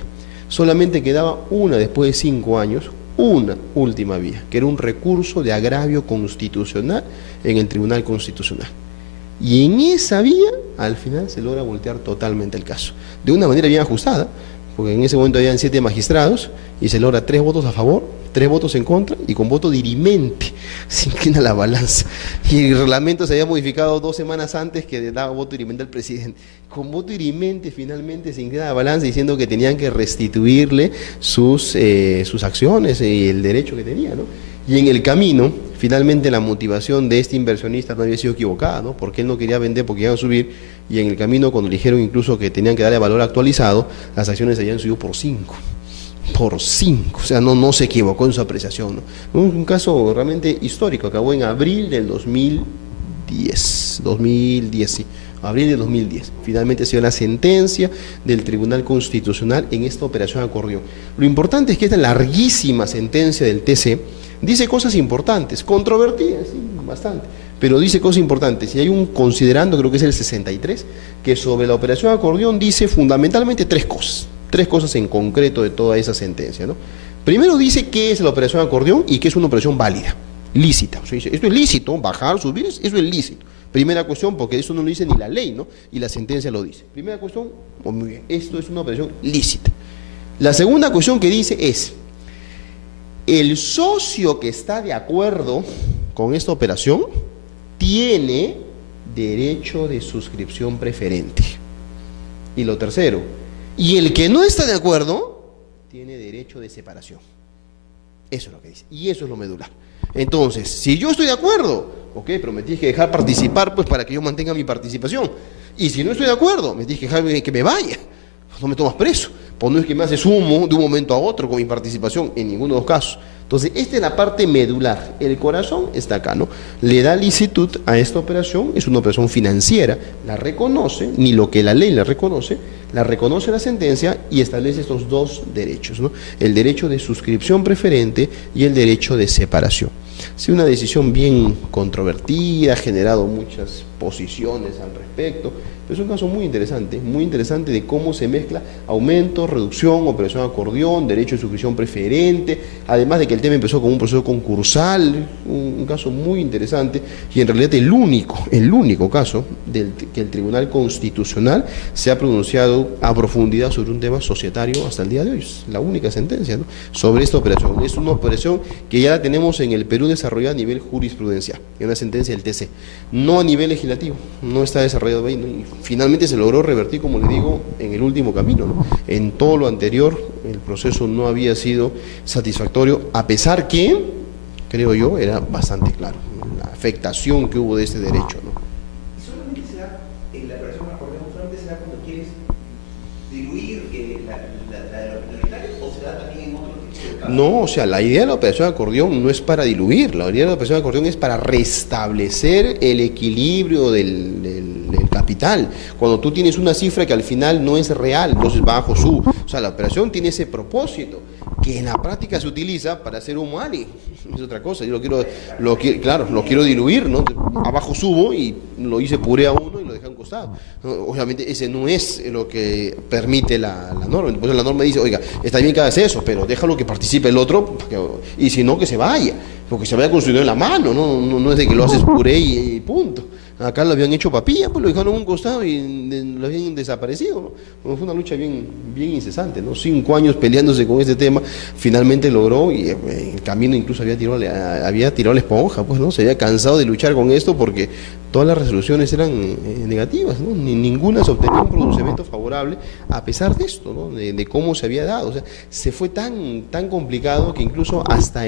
Solamente quedaba una, después de 5 años, una última vía, que era un recurso de agravio constitucional en el Tribunal Constitucional. Y en esa vía, al final se logra voltear totalmente el caso, de una manera bien ajustada, porque en ese momento habían 7 magistrados y se logra 3 votos a favor, 3 votos en contra y con voto dirimente se inclina la balanza. Y el reglamento se había modificado 2 semanas antes que daba voto dirimente al presidente. Con voto dirimente finalmente se inclina la balanza diciendo que tenían que restituirle sus acciones y el derecho que tenía, ¿no? Y en el camino, finalmente la motivación de este inversionista no había sido equivocada, ¿no? Porque él no quería vender porque iban a subir, y en el camino cuando le dijeron incluso que tenían que darle valor actualizado, las acciones habían subido por 5. Por 5, o sea, no se equivocó en su apreciación, ¿no? Un caso realmente histórico, acabó en abril del 2000, 2010, sí, abril de 2010. Finalmente se dio la sentencia del Tribunal Constitucional en esta operación acordeón. Lo importante es que esta larguísima sentencia del TC dice cosas importantes, controvertidas, sí, bastante, pero dice cosas importantes. Y hay un considerando, creo que es el 63, que sobre la operación acordeón dice fundamentalmente tres cosas en concreto de toda esa sentencia, ¿no? Primero dice qué es la operación acordeón y que es una operación válida, lícita. O sea, dice, esto es lícito, bajar, subir, eso es lícito. Primera cuestión, porque eso no lo dice ni la ley, ¿no? Y la sentencia lo dice. Primera cuestión, pues muy bien, esto es una operación lícita. La segunda cuestión que dice es, el socio que está de acuerdo con esta operación tiene derecho de suscripción preferente. Y lo tercero, y el que no está de acuerdo tiene derecho de separación. Eso es lo que dice, y eso es lo medular. Entonces, si yo estoy de acuerdo, ok, pero me tienes que dejar participar pues para que yo mantenga mi participación. Y si no estoy de acuerdo, me tienes que dejar que me vaya, no me tomas preso. Pues no es que me haces humo de un momento a otro con mi participación, en ninguno de los casos. Entonces, esta es la parte medular. El corazón está acá, ¿no? Le da licitud a esta operación, es una operación financiera, la reconoce, ni lo que la ley la reconoce la sentencia y establece estos dos derechos, ¿no? El derecho de suscripción preferente y el derecho de separación. Ha sido una decisión bien controvertida, ha generado muchas posiciones al respecto, pero es un caso muy interesante de cómo se mezcla aumento, reducción, operación acordeón, derecho de suscripción preferente, además de que el tema empezó como un proceso concursal, un caso muy interesante y en realidad el único caso que el Tribunal Constitucional se ha pronunciado a profundidad sobre un tema societario hasta el día de hoy. Es la única sentencia, ¿no?, sobre esta operación. Es una operación que ya la tenemos en el Perú desarrollada a nivel jurisprudencial, en una sentencia del TC, no a nivel legislativo, no está desarrollado ahí, ¿no? Y finalmente se logró revertir, como le digo, en el último camino, ¿no? En todo lo anterior el proceso no había sido satisfactorio, a pesar que, creo yo, era bastante claro la afectación que hubo de este derecho, ¿no? ¿Y solamente se da en la operación acordeón, solamente se da cuando quieres diluir la originaria o se da también en otro tipo de casos? No, o sea, la idea de la operación acordeón no es para diluir, la idea de la operación acordeón es para restablecer el equilibrio del capital. Cuando tú tienes una cifra que al final no es real, entonces bajo, sube. O sea, la operación tiene ese propósito, que en la práctica se utiliza para hacer un mali. Es otra cosa, yo lo quiero diluir, ¿no? Abajo subo y lo hice puré a uno y lo dejé a un costado. Obviamente ese no es lo que permite la norma. Entonces la norma dice, oiga, está bien que hagas eso, pero déjalo que participe el otro, y si no, que se vaya, porque se vaya construyendo en la mano, no es de que lo haces puré y punto. Acá lo habían hecho papilla, pues lo dejaron a un costado y lo habían desaparecido, ¿no? Fue una lucha bien incesante, ¿no? 5 años peleándose con este tema, finalmente logró, y en el camino incluso había tirado la esponja, pues, ¿no? Se había cansado de luchar con esto porque todas las resoluciones eran negativas, ¿no? Ninguna se obtenía un pronunciamiento favorable a pesar de esto, ¿no? De cómo se había dado. O sea, se fue tan complicado que incluso hasta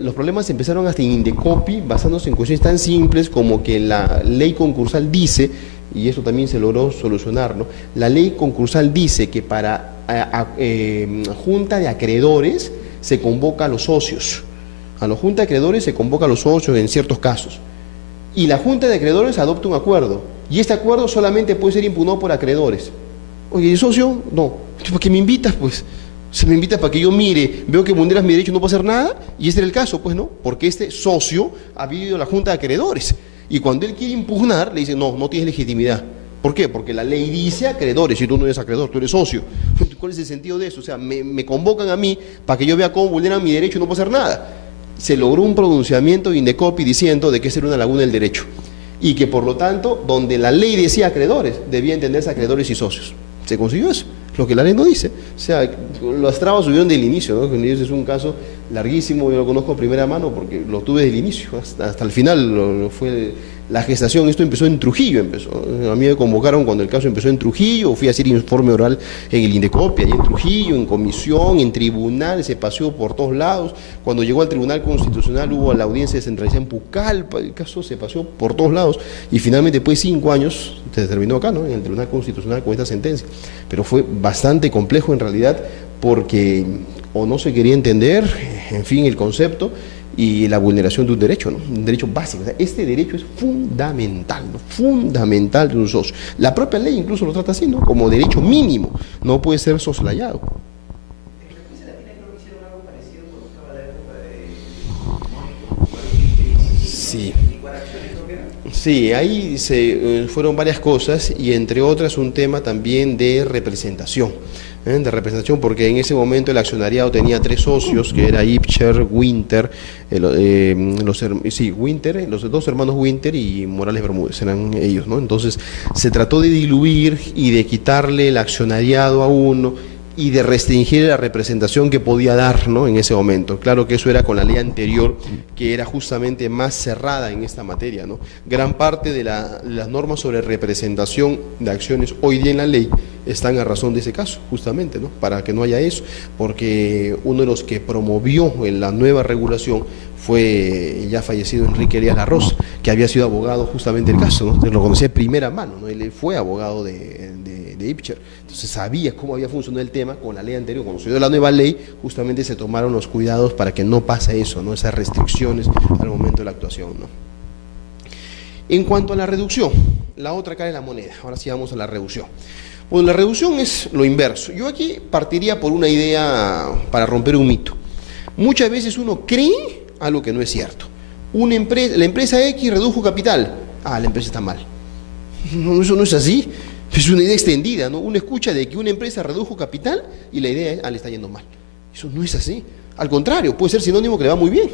los problemas empezaron hasta en Indecopi, basándose en cuestiones tan simples como que la ley concursal dice, y eso también se logró solucionar, ¿no? La ley concursal dice que para junta de acreedores se convoca a los socios. A la junta de acreedores se convoca a los socios en ciertos casos. Y la junta de acreedores adopta un acuerdo. Y este acuerdo solamente puede ser impugnado por acreedores. Oye, ¿el socio? No. ¿Por qué me invitas, pues? Se me invita para que yo mire, veo que vulneras mi derecho, no puedo hacer nada, y este era el caso, pues, ¿no? Porque este socio ha vivido la junta de acreedores. Y cuando él quiere impugnar, le dicen, no tienes legitimidad. ¿Por qué? Porque la ley dice acreedores, y tú no eres acreedor, tú eres socio. ¿Cuál es el sentido de eso? O sea, me convocan a mí para que yo vea cómo vulneran mi derecho y no puedo hacer nada. Se logró un pronunciamiento de Indecopi diciendo de que esa era una laguna del derecho. Y que por lo tanto, donde la ley decía acreedores, debía entenderse acreedores y socios. Se consiguió eso, lo que la ley no dice. O sea, las trabas subieron del inicio, ¿no? El inicio es un caso larguísimo, yo lo conozco a primera mano porque lo tuve desde el inicio, hasta el final fue la gestación. Esto empezó en Trujillo, a mí me convocaron cuando el caso empezó en Trujillo, fui a hacer informe oral en el Indecopi, allí en Trujillo, en comisión, en tribunal, se paseó por todos lados. Cuando llegó al Tribunal Constitucional hubo la audiencia descentralizada en Pucallpa, el caso se paseó por todos lados y finalmente después de 5 años se terminó acá, ¿no?, en el Tribunal Constitucional con esta sentencia. Pero fue bastante complejo en realidad porque o no se quería entender, en fin, el concepto, y la vulneración de un derecho, ¿no? Un derecho básico. O sea, este derecho es fundamental, ¿no? Fundamental de un socio. La propia ley incluso lo trata así, ¿no? Como derecho mínimo, no puede ser soslayado. En la justicia latina creo que hicieron algo parecido cuando estaba la época de Sí. acciones, creo que era. Sí, ahí fueron varias cosas y entre otras un tema también de representación. De representación, porque en ese momento el accionariado tenía 3 socios, que era Ipcher, Winter, Winter, los 2 hermanos Winter y Morales Bermúdez, eran ellos, ¿no? Entonces se trató de diluir y de quitarle el accionariado a uno y de restringir la representación que podía dar, ¿no? En ese momento. Claro que eso era con la ley anterior, que era justamente más cerrada en esta materia, ¿no? Gran parte de las normas sobre representación de acciones hoy día en la ley están a razón de ese caso, justamente, ¿no? Para que no haya eso, porque uno de los que promovió en la nueva regulación fue ya fallecido Enrique Elías Larroz, que había sido abogado justamente del caso, ¿no? Lo conocía de primera mano, ¿no? Él fue abogado de Ipcher, entonces sabía cómo había funcionado el tema con la ley anterior. Cuando se dio la nueva ley, justamente se tomaron los cuidados para que no pase eso, ¿no? Esas restricciones al momento de la actuación, ¿no? En cuanto a la reducción, la otra cara de la moneda, ahora sí vamos a la reducción. Bueno, la reducción es lo inverso. Yo aquí partiría por una idea para romper un mito. Muchas veces uno cree algo que no es cierto. La empresa X redujo capital. Ah, la empresa está mal. No, eso no es así. Es una idea extendida, ¿no? Uno escucha de que una empresa redujo capital y la idea es, le está yendo mal. Eso no es así. Al contrario, puede ser sinónimo que le va muy bien.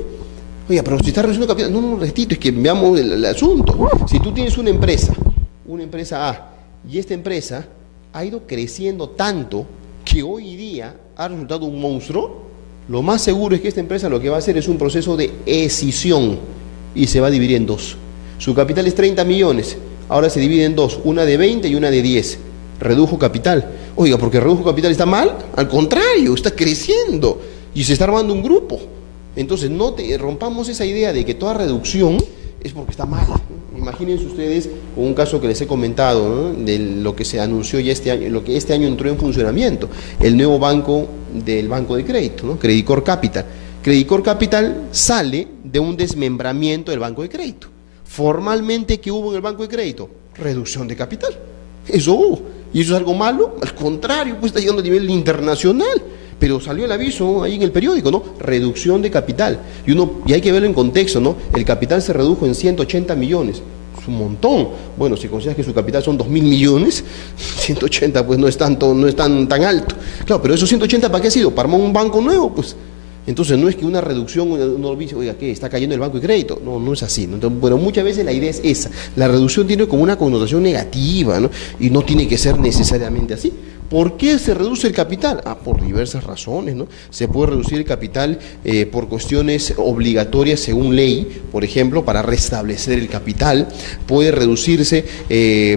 Oiga, pero si está reduciendo capital, no, retito, es que veamos el asunto. Si tú tienes una empresa A, y esta empresa ha ido creciendo tanto que hoy día ha resultado un monstruo, lo más seguro es que esta empresa lo que va a hacer es un proceso de escisión y se va a dividir en 2. Su capital es 30 millones, ahora se divide en 2, una de 20 y una de 10. Redujo capital. Oiga, porque redujo capital está mal, al contrario, está creciendo y se está armando un grupo. Entonces no rompamos esa idea de que toda reducción es porque está mal. Imagínense ustedes un caso que les he comentado, ¿no? De lo que se anunció ya este año, lo que este año entró en funcionamiento, el nuevo banco del banco de crédito, ¿no? Credicor Capital. Credicor Capital sale de un desmembramiento del banco de crédito. Formalmente, ¿qué hubo en el banco de crédito? Reducción de capital. Eso hubo. ¿Y eso es algo malo? Al contrario, pues está llegando a nivel internacional. Pero salió el aviso ahí en el periódico, ¿no? Reducción de capital. Y hay que verlo en contexto, ¿no? El capital se redujo en 180 millones. Es un montón. Bueno, si consideras que su capital son 2.000 millones, 180 pues no es tan alto. Claro, pero esos 180 ¿para qué ha sido? ¿Para armar un banco nuevo? Pues entonces no es que una reducción, uno dice, oiga, ¿qué? ¿Está cayendo el banco de crédito? No, no es así, ¿no? Entonces, bueno, muchas veces la idea es esa. La reducción tiene como una connotación negativa, ¿no? Y no tiene que ser necesariamente así. ¿Por qué se reduce el capital? Por diversas razones, ¿no? Se puede reducir el capital por cuestiones obligatorias según ley, por ejemplo, para restablecer el capital. Puede reducirse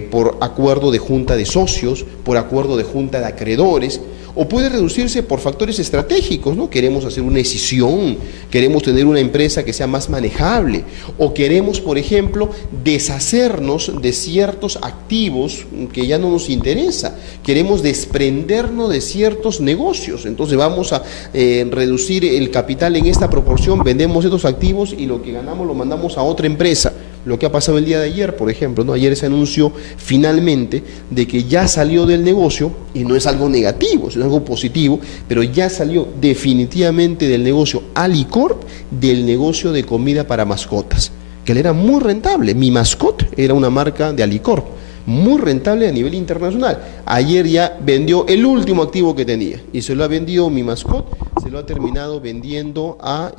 por acuerdo de junta de socios, por acuerdo de junta de acreedores, o puede reducirse por factores estratégicos, ¿no? Queremos hacer una escisión, queremos tener una empresa que sea más manejable, o queremos, por ejemplo, deshacernos de ciertos activos que ya no nos interesa, queremos desprendernos de ciertos negocios, entonces vamos a reducir el capital en esta proporción, vendemos estos activos y lo que ganamos lo mandamos a otra empresa. Lo que ha pasado el día de ayer, por ejemplo, ¿no? Ayer se anunció finalmente de que ya salió del negocio, y no es algo negativo, es algo positivo, pero ya salió definitivamente del negocio Alicorp, del negocio de comida para mascotas, que le era muy rentable. Mi Mascot era una marca de Alicorp, muy rentable a nivel internacional. Ayer ya vendió el último activo que tenía y se lo ha vendido Mi Mascot, se lo ha terminado vendiendo a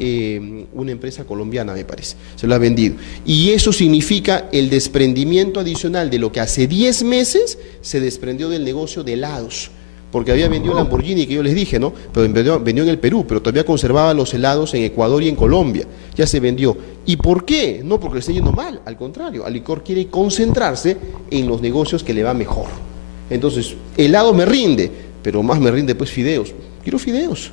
una empresa colombiana, me parece, se lo ha vendido. Y eso significa el desprendimiento adicional de lo que hace 10 meses se desprendió del negocio de helados, porque había vendido Lamborghini, que yo les dije, ¿no? Pero vendió en el Perú, pero todavía conservaba los helados en Ecuador y en Colombia. Ya se vendió. ¿Y por qué? No porque le esté yendo mal, al contrario, Alicorp quiere concentrarse en los negocios que le va mejor. Entonces, helado me rinde, pero más me rinde pues fideos. Quiero fideos.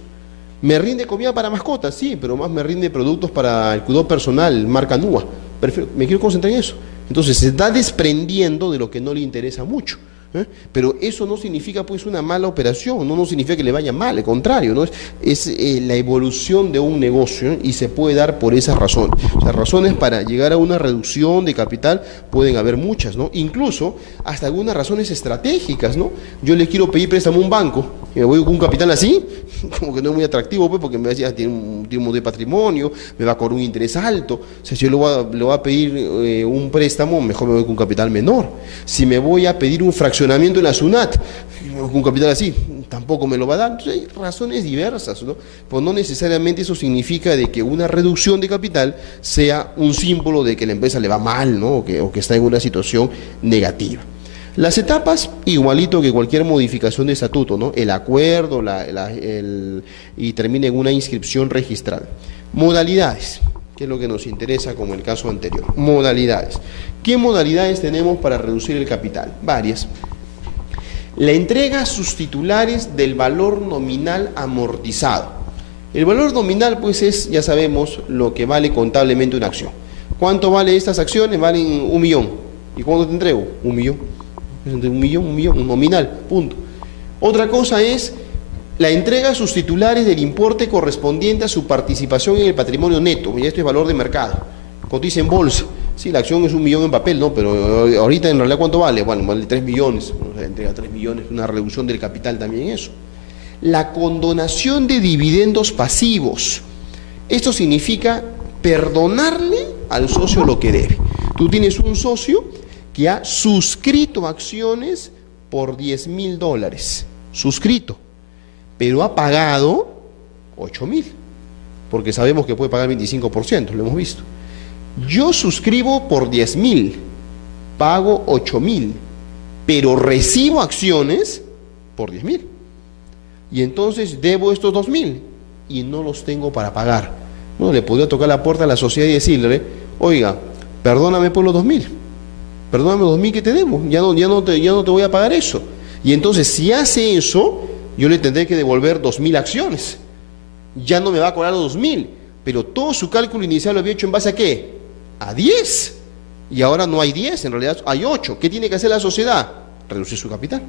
¿Me rinde comida para mascotas? Sí, pero más me rinde productos para el cuidado personal, marca Nua. Me quiero concentrar en eso. Entonces, se está desprendiendo de lo que no le interesa mucho. Pero eso no significa pues una mala operación, no significa que le vaya mal, al contrario, ¿no? Es la evolución de un negocio, y se puede dar por esas razones. O sea, razones para llegar a una reducción de capital pueden haber muchas, ¿no? Incluso hasta algunas razones estratégicas, ¿no? Yo le quiero pedir préstamo a un banco y me voy con un capital así, como que no es muy atractivo, pues, porque me decía, tiene un tipo de patrimonio, me va a cobrar un interés alto. O sea, si yo le voy a pedir un préstamo, mejor me voy con un capital menor. Si me voy a pedir un fraccionamiento en la SUNAT, con un capital así, tampoco me lo va a dar. Entonces, hay razones diversas, ¿no? Pues no necesariamente eso significa de que una reducción de capital sea un símbolo de que la empresa le va mal, ¿no? O que está en una situación negativa. Las etapas, igualito que cualquier modificación de estatuto, ¿no? El acuerdo y termina en una inscripción registral. Modalidades, que es lo que nos interesa como el caso anterior. Modalidades. ¿Qué modalidades tenemos para reducir el capital? Varias. La entrega a sus titulares del valor nominal amortizado. El valor nominal, pues, es, ya sabemos, lo que vale contablemente una acción. ¿Cuánto vale estas acciones? Valen 1 millón. ¿Y cuándo te entrego? 1 millón. Entre 1 millón, un nominal, punto. Otra cosa es la entrega a sus titulares del importe correspondiente a su participación en el patrimonio neto, y esto es valor de mercado, cotiza en bolsa. Sí, la acción es 1 millón en papel, ¿no? Pero ahorita en realidad ¿cuánto vale? Bueno, vale 3 millones, o sea, entrega 3 millones, una reducción del capital también eso. La condonación de dividendos pasivos, esto significa perdonarle al socio lo que debe. Tú tienes un socio que ha suscrito acciones por $10,000, suscrito, pero ha pagado 8,000, porque sabemos que puede pagar 25%, lo hemos visto. Yo suscribo por 10,000, pago 8,000, pero recibo acciones por 10,000, y entonces debo estos 2,000 y no los tengo para pagar. Bueno, le podría tocar la puerta a la sociedad y decirle, oiga, perdóname por los 2,000, perdóname los 2,000 que te debo, ya no te voy a pagar eso. Y entonces, si hace eso, yo le tendré que devolver 2,000 acciones. Ya no me va a cobrar los 2,000, pero todo su cálculo inicial lo había hecho en base a ¿qué? A 10. Y ahora no hay 10, en realidad hay 8. ¿Qué tiene que hacer la sociedad? Reducir su capital.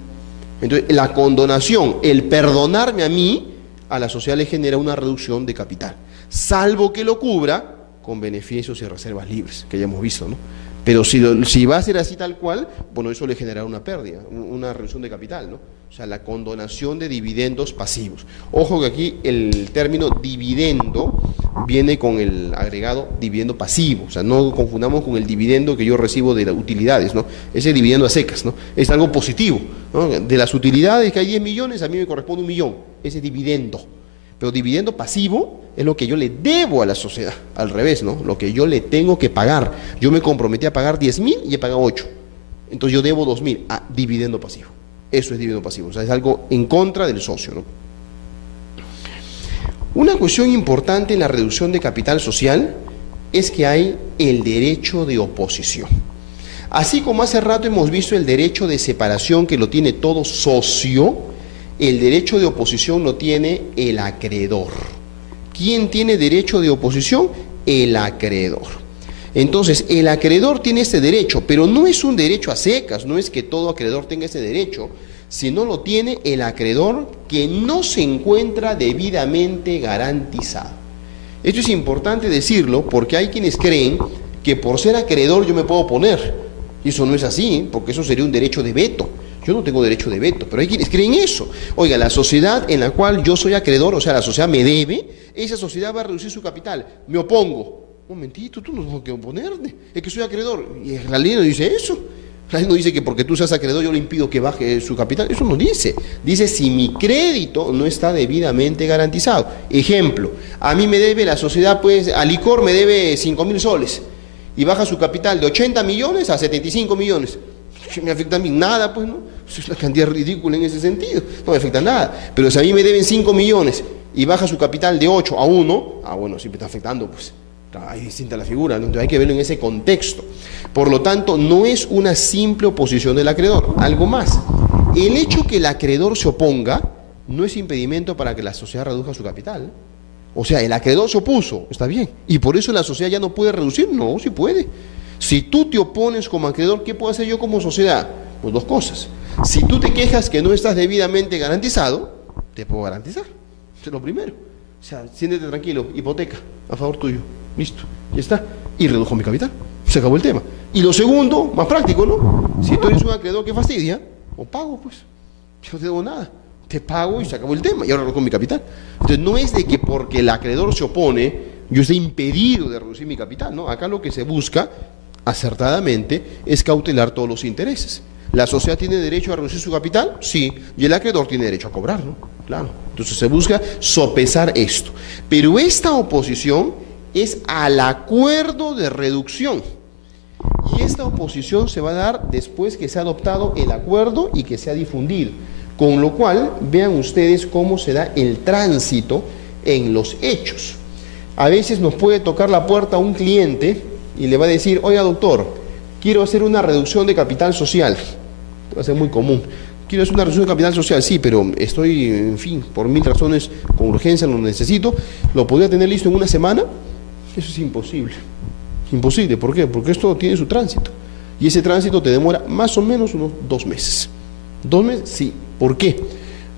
Entonces, la condonación, el perdonarme a mí, a la sociedad le genera una reducción de capital, salvo que lo cubra con beneficios y reservas libres, que ya hemos visto, ¿no? Pero si va a ser así tal cual, bueno, eso le generará una pérdida, una reducción de capital, ¿no? O sea, la condonación de dividendos pasivos. Ojo que aquí el término dividendo viene con el agregado dividendo pasivo, o sea, no confundamos con el dividendo que yo recibo de las utilidades, ¿no? Ese dividendo a secas, ¿no? Es algo positivo, ¿no? De las utilidades que hay 10 millones, a mí me corresponde 1 millón, ese dividendo. Pero dividendo pasivo es lo que yo le debo a la sociedad, al revés, ¿no? Lo que yo le tengo que pagar. Yo me comprometí a pagar 10,000 y he pagado 8. Entonces yo debo 2,000 a dividendo pasivo. Eso es dividendo pasivo, o sea, es algo en contra del socio, ¿no? Una cuestión importante en la reducción de capital social es que hay el derecho de oposición. Así como hace rato hemos visto el derecho de separación que lo tiene todo socio, el derecho de oposición lo tiene el acreedor. ¿Quién tiene derecho de oposición? El acreedor. Entonces, el acreedor tiene este derecho, pero no es un derecho a secas, no es que todo acreedor tenga ese derecho, sino lo tiene el acreedor que no se encuentra debidamente garantizado. Esto es importante decirlo porque hay quienes creen que por ser acreedor yo me puedo oponer, y eso no es así, porque eso sería un derecho de veto. Yo no tengo derecho de veto, pero hay quienes creen eso. Oiga, la sociedad en la cual yo soy acreedor, o sea, la sociedad me debe, esa sociedad va a reducir su capital. Me opongo. Un momentito, tú no tienes que oponerte. Es que soy acreedor. Y la ley no dice eso. La ley no dice que porque tú seas acreedor yo le impido que baje su capital. Eso no dice. Dice si mi crédito no está debidamente garantizado. Ejemplo, a mí me debe la sociedad, pues, a Licor me debe 5,000 soles. Y baja su capital de 80 millones a 75 millones. ¿Me afecta a mí? Nada, pues, ¿no? Es una cantidad ridícula en ese sentido, no me afecta nada. Pero si a mí me deben 5 millones y baja su capital de 8 a 1, bueno, sí me está afectando, pues. Hay distinta la figura, ¿no? Entonces hay que verlo en ese contexto. Por lo tanto, no es una simple oposición del acreedor. Algo más, el hecho que el acreedor se oponga no es impedimento para que la sociedad reduzca su capital. O sea, el acreedor se opuso, está bien, y por eso la sociedad ya no puede reducir. No, sí puede. Si tú te opones como acreedor, ¿qué puedo hacer yo como sociedad? Pues dos cosas. Si tú te quejas que no estás debidamente garantizado, te puedo garantizar. Eso es lo primero. O sea, siéntete tranquilo, hipoteca, a favor tuyo. Listo, ya está. Y redujo mi capital. Se acabó el tema. Y lo segundo, más práctico, ¿no? Si tú eres un acreedor que fastidia, o pago, pues. Yo no te debo nada. Te pago y se acabó el tema. Y ahora redujo mi capital. Entonces, no es de que porque el acreedor se opone, yo esté impedido de reducir mi capital, ¿no? Acá lo que se busca, acertadamente, es cautelar todos los intereses. ¿La sociedad tiene derecho a reducir su capital? Sí. Y el acreedor tiene derecho a cobrar, ¿no? Claro. Entonces se busca sopesar esto. Pero esta oposición es al acuerdo de reducción. Y esta oposición se va a dar después que se ha adoptado el acuerdo y que se ha difundido. Con lo cual, vean ustedes cómo se da el tránsito en los hechos. A veces nos puede tocar la puerta a un cliente y le va a decir, oiga doctor, quiero hacer una reducción de capital social. Va a ser muy común. Quiero hacer una reducción de capital social, sí, pero estoy, en fin, por 1000 razones, con urgencia lo necesito. ¿Lo podría tener listo en una semana? Eso es imposible. Imposible, ¿por qué? Porque esto tiene su tránsito. Y ese tránsito te demora más o menos unos 2 meses. ¿2 meses? Sí. ¿Por qué?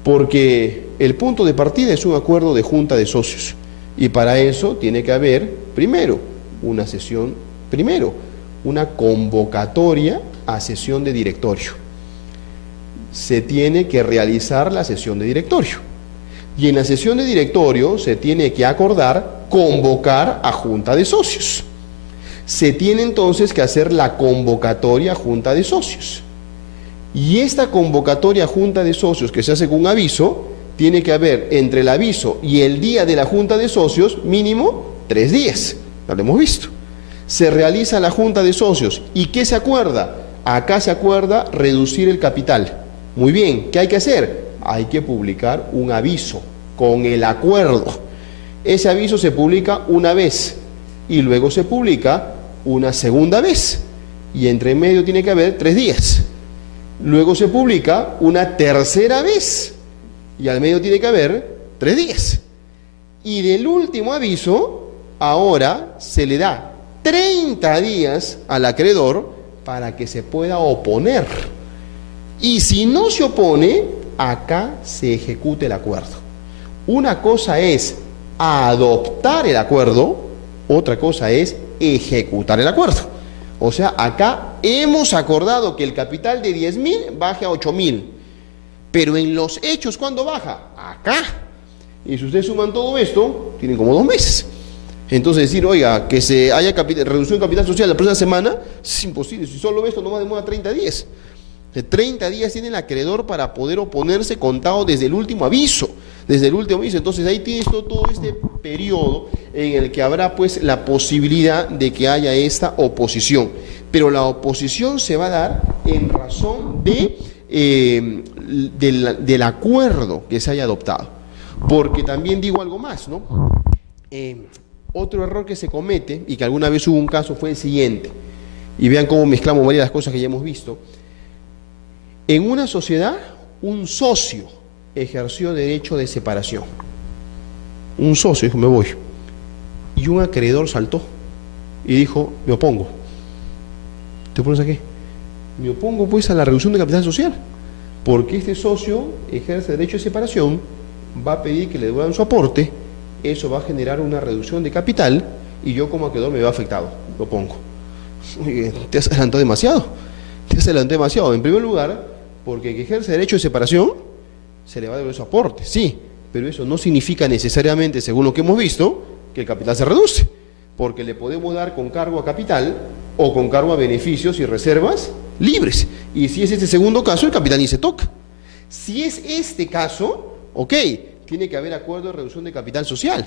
Porque el punto de partida es un acuerdo de junta de socios. Y para eso tiene que haber, primero, una convocatoria a sesión de directorio. Se tiene que realizar la sesión de directorio. Y en la sesión de directorio se tiene que acordar convocar a junta de socios. Se tiene entonces que hacer la convocatoria a junta de socios. Y esta convocatoria a junta de socios que se hace con un aviso, tiene que haber entre el aviso y el día de la junta de socios mínimo 3 días. Ya lo hemos visto. Se realiza la junta de socios. ¿Y qué se acuerda? Acá se acuerda reducir el capital. Muy bien, ¿qué hay que hacer? Hay que publicar un aviso con el acuerdo. Ese aviso se publica una vez y luego se publica una segunda vez. Y entre medio tiene que haber 3 días. Luego se publica una tercera vez y al medio tiene que haber 3 días. Y del último aviso, ahora se le da 30 días al acreedor para que se pueda oponer. Y si no se opone, acá se ejecute el acuerdo. Una cosa es adoptar el acuerdo, otra cosa es ejecutar el acuerdo. O sea, acá hemos acordado que el capital de 10.000 baje a 8.000. Pero en los hechos, ¿cuándo baja? Acá. Y si ustedes suman todo esto, tienen como 2 meses. Entonces decir, oiga, que se haya reducción de capital social la próxima semana, es imposible. Si solo esto nomás demora 30 días. De 30 días tiene el acreedor para poder oponerse contado desde el último aviso. Desde el último aviso. Entonces ahí tienes todo este periodo en el que habrá pues la posibilidad de que haya esta oposición. Pero la oposición se va a dar en razón del acuerdo que se haya adoptado. Porque también digo algo más, ¿no? Otro error que se comete, y que alguna vez hubo un caso, fue el siguiente. Y vean cómo mezclamos varias de las cosas que ya hemos visto. En una sociedad, un socio ejerció derecho de separación. Un socio dijo, me voy. Y un acreedor saltó y dijo, me opongo. ¿Te opones a qué? Me opongo pues a la reducción de capital social, porque este socio ejerce derecho de separación, va a pedir que le devuelvan su aporte, eso va a generar una reducción de capital y yo como acreedor me veo afectado, lo opongo. Oye, te has adelantado demasiado. En primer lugar, porque el que ejerce derecho de separación se le va a devolver su aporte, sí, pero eso no significa necesariamente, según lo que hemos visto, que el capital se reduce, porque le podemos dar con cargo a capital o con cargo a beneficios y reservas libres. Y si es este segundo caso, el capital ni se toca. Si es este caso, ok, tiene que haber acuerdo de reducción de capital social.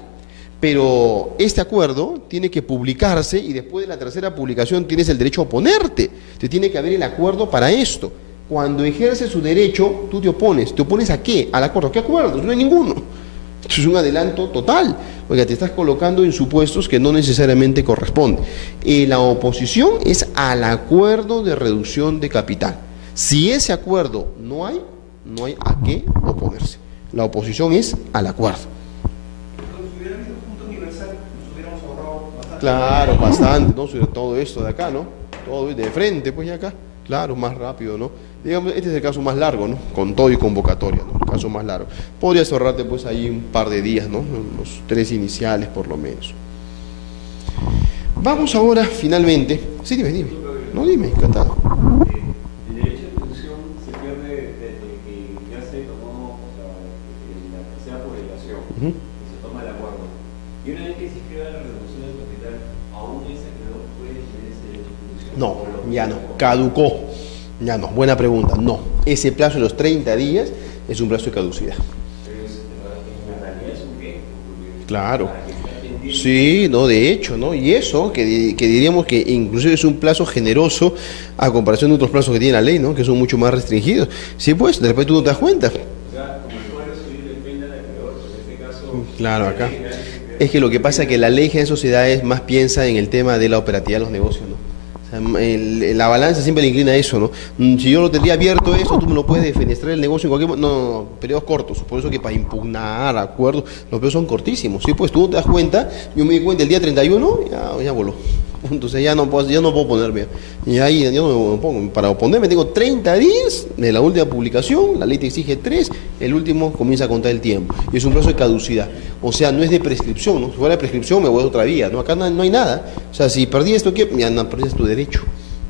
Pero este acuerdo tiene que publicarse y después de la tercera publicación tienes el derecho a oponerte. Te tiene que haber el acuerdo para esto. Cuando ejerces su derecho, tú te opones. ¿Te opones a qué? Al acuerdo. ¿Qué acuerdo? No hay ninguno. Esto es un adelanto total. Oiga, te estás colocando en supuestos que no necesariamente corresponden. La oposición es al acuerdo de reducción de capital. Si ese acuerdo no hay a qué oponerse. La oposición es al acuerdo. Claro, bastante, ¿no? Sobre todo esto de acá, ¿no? Todo de frente, pues ya acá. Claro, más rápido, ¿no? Digamos, este es el caso más largo, ¿no? Con todo y convocatoria, ¿no? El caso más largo. Podrías ahorrarte pues ahí un par de días, ¿no? Los 3 iniciales por lo menos. Vamos ahora finalmente. Sí, dime. No, dime, encantado. El derecho de exclusión se pierde desde que ya se tomó, o sea, la tercera publicación, y se toma el acuerdo. Y una vez que se escriba la reducción del capital, aún ese acreedor puede tener ese derecho de exclusión. No, ya no, caducó. Ya no, buena pregunta. No, ese plazo de los 30 días es un plazo de caducidad. Entonces, en realidad es un bien. Claro. Sí, no, de hecho, ¿no? Y eso, que diríamos que inclusive es un plazo generoso a comparación de otros plazos que tiene la ley, ¿no? Que son mucho más restringidos. Sí, pues, de repente tú no te das cuenta. O sea, como el poder recibir depende del acreedor, en este caso... Claro, acá. Es que lo que pasa es que la ley de sociedades más piensa en el tema de la operatividad de los negocios, ¿no? O sea, la balanza siempre le inclina a eso, ¿no? Si yo lo tendría abierto esto, tú me lo puedes defenestrar el negocio en cualquier momento. No, periodos cortos. Por eso que para impugnar acuerdos, los periodos son cortísimos. Sí, pues tú no te das cuenta, yo me di cuenta el día 31, ya voló. Entonces ya no puedo ponerme. Y ahí yo no me pongo. Para oponerme tengo 30 días de la última publicación, la ley te exige 3, el último comienza a contar el tiempo. Y es un plazo de caducidad. O sea, no es de prescripción, ¿no? Si fuera de prescripción me voy a otra vía, ¿no? Acá no hay nada. O sea, si perdí esto, ¿qué? Ya no, perdiste tu derecho.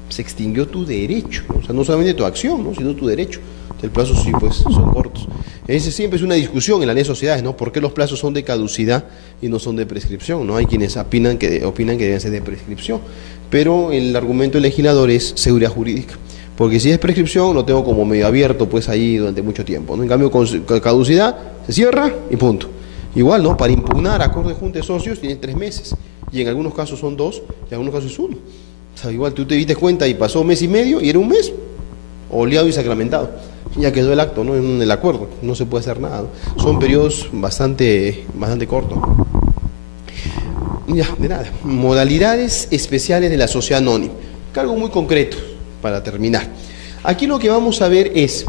Se extinguió tu derecho, ¿no? O sea, no solamente tu acción, ¿no? Sino tu derecho. El plazo sí, pues, son cortos. Ese siempre es una discusión en la ley de sociedades, ¿no? ¿Por qué los plazos son de caducidad y no son de prescripción? ¿No? Hay quienes opinan que deben ser de prescripción, pero el argumento del legislador es seguridad jurídica, porque si es prescripción lo tengo como medio abierto, pues, ahí durante mucho tiempo, ¿no? En cambio, con caducidad se cierra y punto. Igual, ¿no? Para impugnar acuerdo de junta de socios tiene 3 meses, y en algunos casos son 2, y en algunos casos es 1. O sea, igual tú te diste cuenta y pasó 1 mes y medio y era 1 mes, oleado y sacramentado. Ya quedó el acto, ¿no? En el acuerdo, no se puede hacer nada, ¿no? Son periodos bastante cortos. Ya, de nada. Modalidades especiales de la sociedad anónima. Algo muy concreto para terminar. Aquí lo que vamos a ver es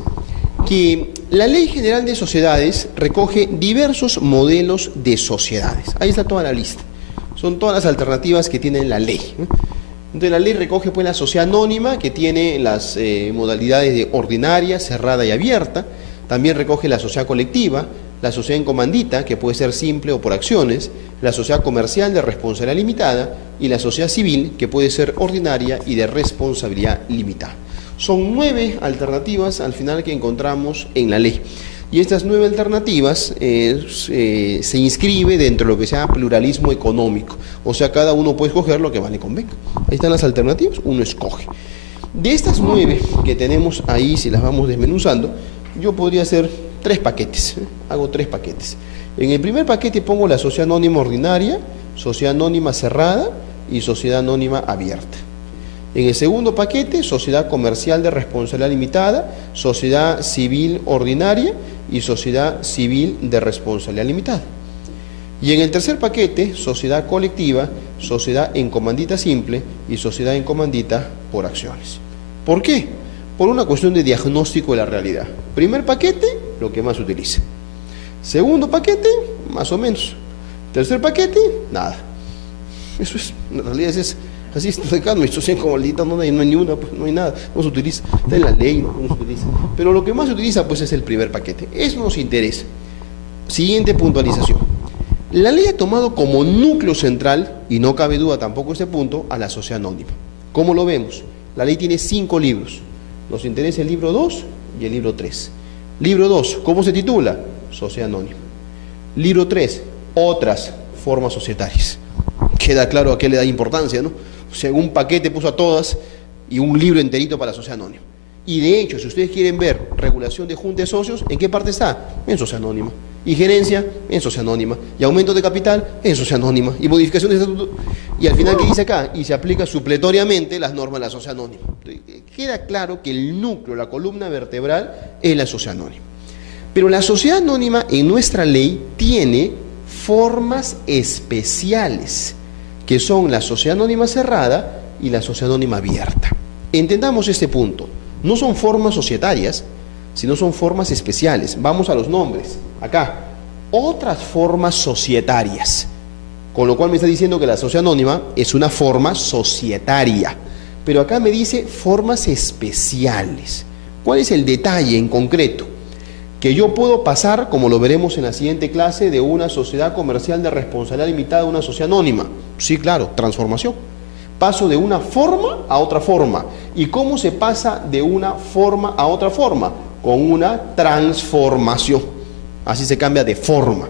que la Ley General de Sociedades recoge diversos modelos de sociedades. Ahí está toda la lista. Son todas las alternativas que tiene la ley, ¿no? Entonces la ley recoge pues la sociedad anónima, que tiene las modalidades de ordinaria, cerrada y abierta. También recoge la sociedad colectiva, la sociedad en comandita, que puede ser simple o por acciones, la sociedad comercial de responsabilidad limitada y la sociedad civil, que puede ser ordinaria y de responsabilidad limitada. Son 9 alternativas al final que encontramos en la ley. Y estas 9 alternativas se inscribe dentro de lo que se llama pluralismo económico. O sea, cada uno puede escoger lo que más le convenga. Ahí están las alternativas, uno escoge. De estas 9 que tenemos ahí, si las vamos desmenuzando, yo podría hacer 3 paquetes. Hago 3 paquetes. En el primer paquete pongo la sociedad anónima ordinaria, sociedad anónima cerrada y sociedad anónima abierta. En el segundo paquete, sociedad comercial de responsabilidad limitada, sociedad civil ordinaria y sociedad civil de responsabilidad limitada. Y en el tercer paquete, sociedad colectiva, sociedad en comandita simple y sociedad en comandita por acciones. ¿Por qué? Por una cuestión de diagnóstico de la realidad. Primer paquete, lo que más se utiliza. Segundo paquete, más o menos. Tercer paquete, nada. Eso es, en realidad es así, acá no estoy como no hay ni una, pues, no hay nada, no se utiliza, está en la ley, no se utiliza. Pero lo que más se utiliza pues es el primer paquete. Eso nos interesa. Siguiente puntualización. La ley ha tomado como núcleo central, y no cabe duda tampoco este punto, a la sociedad anónima. ¿Cómo lo vemos? La ley tiene 5 libros. Nos interesa el libro 2 y el libro 3. Libro 2, ¿cómo se titula? Sociedad anónima. Libro 3, otras formas societarias. Queda claro a qué le da importancia, ¿no? O sea, un paquete puso a todas y un libro enterito para la sociedad anónima. Y de hecho, si ustedes quieren ver regulación de junta de socios, ¿en qué parte está? En sociedad anónima. Y gerencia, en sociedad anónima. Y aumento de capital, en sociedad anónima. Y modificación de estatuto. Y al final, ¿qué dice acá? Y se aplica supletoriamente las normas de la sociedad anónima. Entonces, queda claro que el núcleo, la columna vertebral, es la sociedad anónima. Pero la sociedad anónima en nuestra ley tiene formas especiales, que son la sociedad anónima cerrada y la sociedad anónima abierta. Entendamos este punto. No son formas societarias, sino son formas especiales. Vamos a los nombres. Acá, otras formas societarias. Con lo cual me está diciendo que la sociedad anónima es una forma societaria. Pero acá me dice formas especiales. ¿Cuál es el detalle en concreto? Que yo puedo pasar, como lo veremos en la siguiente clase, de una sociedad comercial de responsabilidad limitada a una sociedad anónima. Sí, claro, transformación. Paso de una forma a otra forma. ¿Y cómo se pasa de una forma a otra forma? Con una transformación. Así se cambia de forma.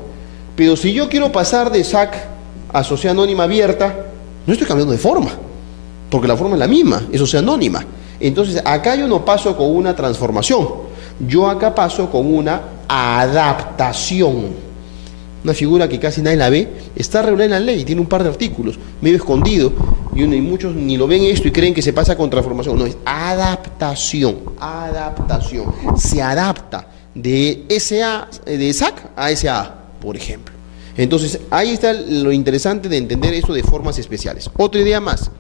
Pero si yo quiero pasar de SAC a sociedad anónima abierta, no estoy cambiando de forma, porque la forma es la misma, es sociedad anónima. Entonces acá yo no paso con una transformación, yo acá paso con una adaptación. Una figura que casi nadie la ve, está regulada en la ley, tiene un par de artículos, medio escondido, y muchos ni lo ven esto y creen que se pasa con transformación. No, es adaptación, adaptación. Se adapta de SAC a SA, por ejemplo. Entonces, ahí está lo interesante de entender esto de formas especiales. Otra idea más,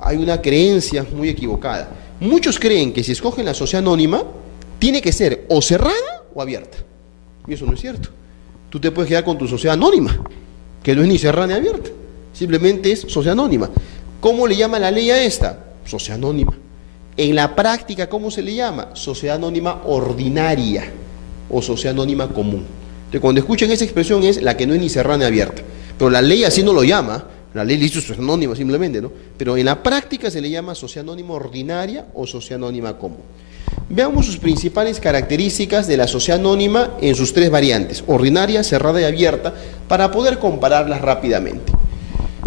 hay una creencia muy equivocada. Muchos creen que si escogen la sociedad anónima, tiene que ser o cerrada o abierta. Y eso no es cierto. Tú te puedes quedar con tu sociedad anónima, que no es ni cerrada ni abierta, simplemente es sociedad anónima. ¿Cómo le llama la ley a esta? Sociedad anónima. En la práctica, ¿cómo se le llama? Sociedad anónima ordinaria o sociedad anónima común. Entonces, cuando escuchen esa expresión es la que no es ni cerrada ni abierta. Pero la ley así no lo llama, la ley dice sociedad anónima simplemente, ¿no? Pero en la práctica se le llama sociedad anónima ordinaria o sociedad anónima común. Veamos sus principales características de la sociedad anónima en sus tres variantes, ordinaria, cerrada y abierta, para poder compararlas rápidamente.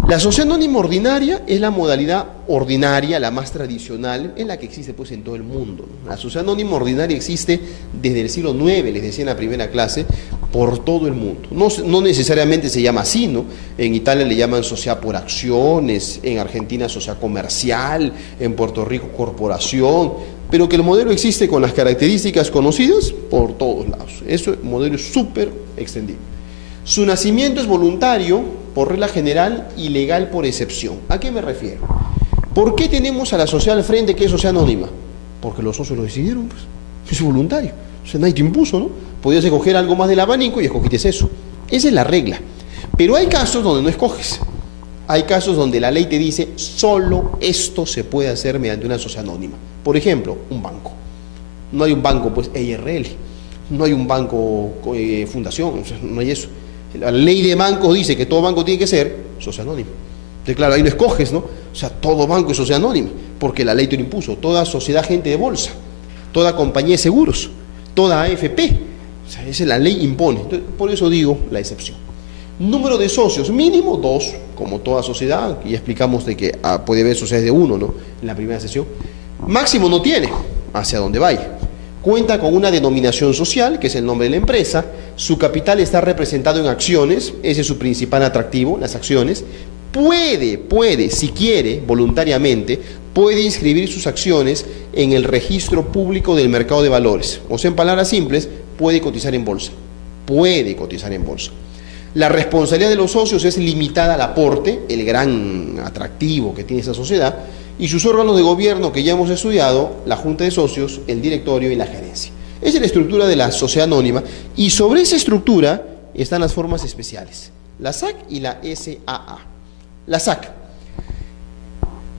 La sociedad anónima ordinaria es la modalidad ordinaria, la más tradicional, en la que existe pues en todo el mundo, ¿no? La sociedad anónima ordinaria existe desde el siglo IX, les decía en la primera clase, por todo el mundo. No necesariamente se llama así, ¿no? En Italia le llaman sociedad por acciones, en Argentina sociedad comercial, en Puerto Rico corporación, pero que el modelo existe con las características conocidas por todos lados. Eso, el modelo es súper extendido. Su nacimiento es voluntario, por regla general, y legal por excepción. ¿A qué me refiero? ¿Por qué tenemos a la sociedad al frente que es sociedad anónima? Porque los socios lo decidieron, pues. Es voluntario. O sea, nadie te impuso, ¿no? Podías escoger algo más del abanico y escogiste eso. Esa es la regla. Pero hay casos donde no escoges. Hay casos donde la ley te dice, solo esto se puede hacer mediante una sociedad anónima. Por ejemplo, un banco. No hay un banco, pues, EIRL. No hay un banco fundación, o sea, no hay eso. La ley de bancos dice que todo banco tiene que ser sociedad anónima. Entonces, claro, ahí lo escoges, ¿no? O sea, todo banco es sociedad anónima, porque la ley te lo impuso. Toda sociedad agente de bolsa, toda compañía de seguros, toda AFP. O sea, esa es la ley impone. Entonces, por eso digo la excepción. Número de socios, mínimo 2, como toda sociedad, y explicamos de que puede haber sociedades de 1, ¿no? En la primera sesión. Máximo no tiene, hacia donde vaya. Cuenta con una denominación social, que es el nombre de la empresa, su capital está representado en acciones, ese es su principal atractivo, las acciones. Puede, si quiere, voluntariamente, puede inscribir sus acciones en el registro público del mercado de valores. O sea, en palabras simples, puede cotizar en bolsa. Puede cotizar en bolsa. La responsabilidad de los socios es limitada al aporte, el gran atractivo que tiene esa sociedad, y sus órganos de gobierno que ya hemos estudiado, la junta de socios, el directorio y la gerencia. Esa es la estructura de la sociedad anónima, y sobre esa estructura están las formas especiales, la SAC y la SAA. La SAC.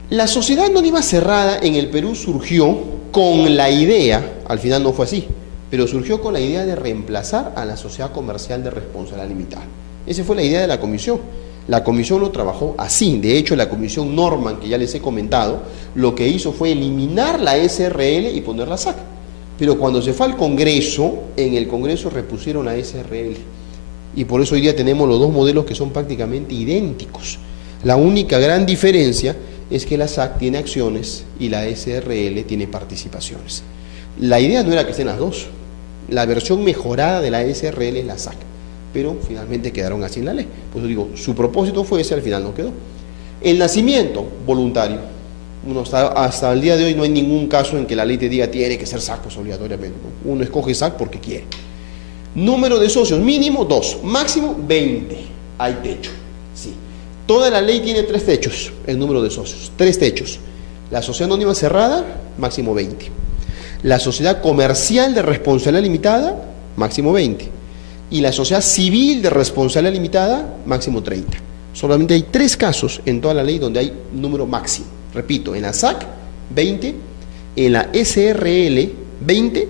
La sociedad anónima cerrada en el Perú surgió con la idea, al final no fue así, pero surgió con la idea de reemplazar a la sociedad comercial de responsabilidad limitada. Esa fue la idea de la comisión. La comisión lo trabajó así. De hecho, la comisión Norman, que ya les he comentado, lo que hizo fue eliminar la SRL y poner la SAC. Pero cuando se fue al Congreso, en el Congreso repusieron la SRL. Y por eso hoy día tenemos los dos modelos que son prácticamente idénticos. La única gran diferencia es que la SAC tiene acciones y la SRL tiene participaciones. La idea no era que estén las dos. La versión mejorada de la SRL es la SAC. Pero finalmente quedaron así en la ley. Por eso digo, su propósito fue ese, al final no quedó. El nacimiento, voluntario. Hasta el día de hoy no hay ningún caso en que la ley te diga tiene que ser SAC pues, obligatoriamente, ¿no? Uno escoge SAC porque quiere. Número de socios, mínimo 2, máximo 20. Hay techo, sí. Toda la ley tiene 3 techos, el número de socios, 3 techos. La sociedad anónima cerrada, máximo 20. La sociedad comercial de responsabilidad limitada, máximo 20. Y la sociedad civil de responsabilidad limitada, máximo 30. Solamente hay 3 casos en toda la ley donde hay número máximo. Repito, en la SAC, 20, en la SRL, 20,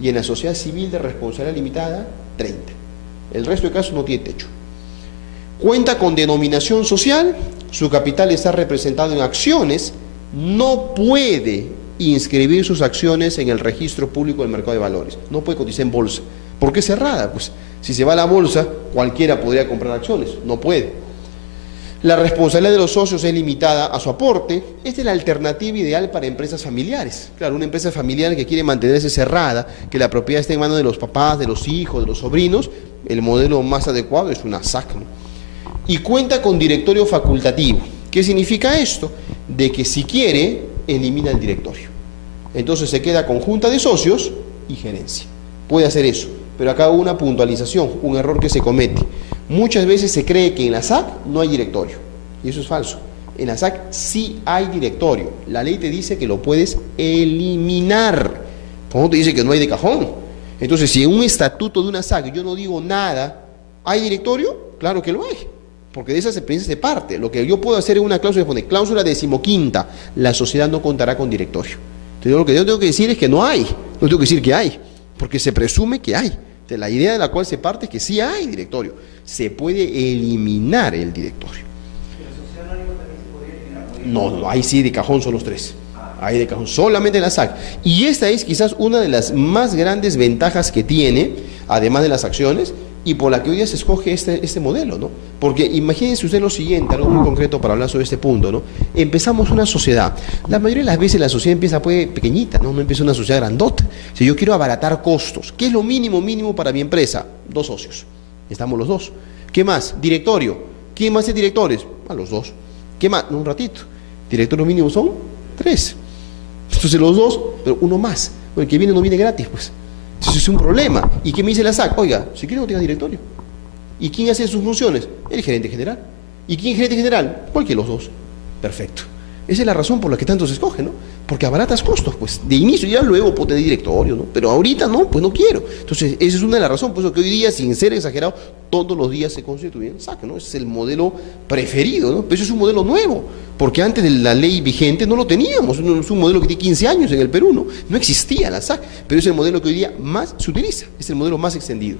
y en la sociedad civil de responsabilidad limitada, 30. El resto de casos no tiene techo. Cuenta con denominación social, su capital está representado en acciones, no puede inscribir sus acciones en el registro público del mercado de valores, no puede cotizar en bolsa. ¿Por qué es cerrada? Pues si se va a la bolsa, cualquiera podría comprar acciones, no puede. La responsabilidad de los socios es limitada a su aporte. Esta es la alternativa ideal para empresas familiares. Claro, una empresa familiar que quiere mantenerse cerrada, que la propiedad esté en manos de los papás, de los hijos, de los sobrinos, el modelo más adecuado es una SAC, ¿no? Y cuenta con directorio facultativo. ¿Qué significa esto? De que si quiere, elimina el directorio. Entonces se queda con junta de socios y gerencia. Puede hacer eso, pero acá hubo una puntualización, un error que se comete. Muchas veces se cree que en la SAC no hay directorio, y eso es falso. En la SAC sí hay directorio. La ley te dice que lo puedes eliminar. ¿Por qué te dice que no hay de cajón? Entonces, si en un estatuto de una SAC yo no digo nada, ¿hay directorio? Claro que lo hay, porque de esas experiencias se parte. Lo que yo puedo hacer en una cláusula es poner cláusula 15ª, la sociedad no contará con directorio. Entonces, lo que yo tengo que decir es que no hay, no tengo que decir que hay, porque se presume que hay. Entonces, la idea de la cual se parte es que sí hay directorio, se puede eliminar el directorio. ¿La sociedad anónima también se podría eliminar? No, ahí sí de cajón son los tres. Ahí de cajón, solamente la SAC. Y esta es quizás una de las más grandes ventajas que tiene, además de las acciones, y por la que hoy día se escoge este modelo, ¿no? Porque imagínense usted lo siguiente, algo muy concreto para hablar sobre este punto, ¿no? Empezamos una sociedad. La mayoría de las veces la sociedad empieza pues pequeñita, ¿no? No empieza una sociedad grandota. Si yo quiero abaratar costos, ¿qué es lo mínimo para mi empresa? 2 socios. Estamos los 2. ¿Qué más? Directorio. ¿Quién más es directores? A los 2. ¿Qué más? Un ratito. Directorio mínimo son 3. Entonces los 2, pero uno más. Bueno, el que viene no viene gratis, pues. Entonces es un problema. ¿Y qué me dice la SAC? Oiga, si quiere no tenga directorio. ¿Y quién hace sus funciones? El gerente general. ¿Y quién es gerente general? Cualquiera de los 2. Perfecto. Esa es la razón por la que tanto se escoge, ¿no? Porque abaratas costos, pues. De inicio ya luego puedo tener directorio, ¿no? Pero ahorita no, pues no quiero. Entonces, esa es una de las razones. Por eso que hoy día, sin ser exagerado, todos los días se constituyen SAC, ¿no? Ese es el modelo preferido, ¿no? Pero eso es un modelo nuevo. Porque antes de la ley vigente no lo teníamos. Es un modelo que tiene 15 años en el Perú, ¿no? No existía la SAC. Pero es el modelo que hoy día más se utiliza. Es el modelo más extendido.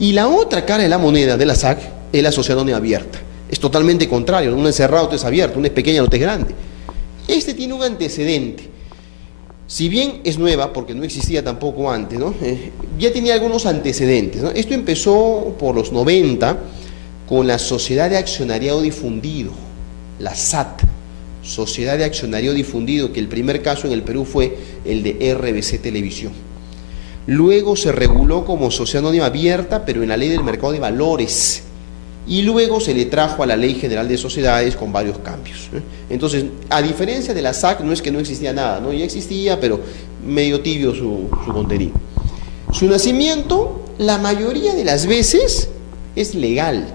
Y la otra cara de la moneda de la SAC es la sociedad anónima abierta. Es totalmente contrario, ¿no? Una es cerrada, otra es abierta, una es pequeña, otra es grande. Este tiene un antecedente. Si bien es nueva, porque no existía tampoco antes, ¿no? Ya tenía algunos antecedentes, ¿no? Esto empezó por los 90 con la Sociedad de Accionariado Difundido, la SAT, Sociedad de Accionariado Difundido, que el primer caso en el Perú fue el de RBC Televisión. Luego se reguló como sociedad anónima abierta, pero en la ley del mercado de valores. Y luego se le trajo a la Ley General de Sociedades con varios cambios. Entonces, a diferencia de la SAC, no es que no existía nada, ¿no? Ya existía, pero medio tibio su contenido. Su nacimiento, la mayoría de las veces, es legal.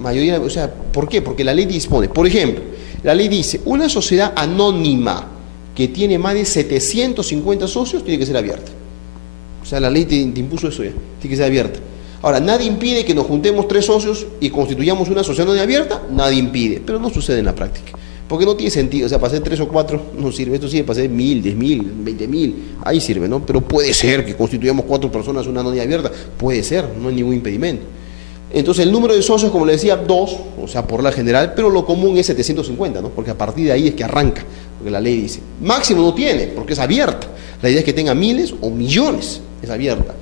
Mayoría, o sea, ¿por qué? Porque la ley dispone. Por ejemplo, la ley dice, una sociedad anónima que tiene más de 750 socios tiene que ser abierta. O sea, la ley te impuso eso ya, tiene que ser abierta. Ahora, nadie impide que nos juntemos 3 socios y constituyamos una sociedad anónima abierta, nadie impide, pero no sucede en la práctica, porque no tiene sentido, o sea, para hacer 3 o 4 no sirve, esto sirve para hacer 1000, 10.000, 20.000, ahí sirve, ¿no? Pero puede ser que constituyamos 4 personas una anónima abierta, puede ser, no hay ningún impedimento. Entonces el número de socios, como le decía, 2, o sea, por la general, pero lo común es 750, ¿no? Porque a partir de ahí es que arranca, porque la ley dice, máximo no tiene, porque es abierta, la idea es que tenga miles o millones, es abierta.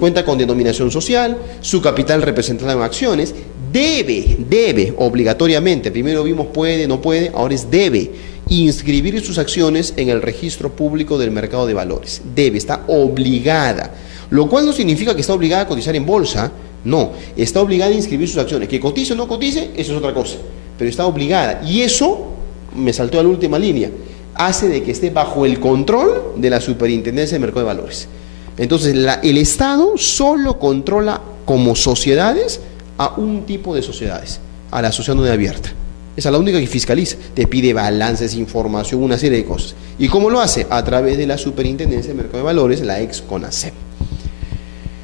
Cuenta con denominación social, su capital representado en acciones, debe obligatoriamente, primero vimos puede, no puede, ahora es debe, inscribir sus acciones en el registro público del mercado de valores, debe, está obligada, lo cual no significa que está obligada a cotizar en bolsa, no, está obligada a inscribir sus acciones, que cotice o no cotice, eso es otra cosa, pero está obligada, y eso, me saltó a la última línea, hace de que esté bajo el control de la Superintendencia del Mercado de Valores. Entonces, el Estado solo controla como sociedades a un tipo de sociedades, a la sociedad anónima abierta. Esa es la única que fiscaliza, te pide balances, información, una serie de cosas. ¿Y cómo lo hace? A través de la Superintendencia del Mercado de Valores, la ex CONACEP.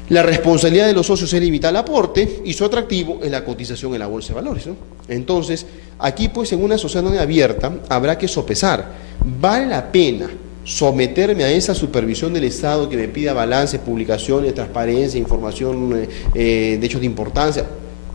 La responsabilidad de los socios es limitar el aporte y su atractivo es la cotización en la bolsa de valores, ¿no? Entonces, aquí pues en una sociedad anónima abierta habrá que sopesar, ¿vale la pena someterme a esa supervisión del Estado que me pida balance, publicaciones, transparencia, información de hechos de importancia,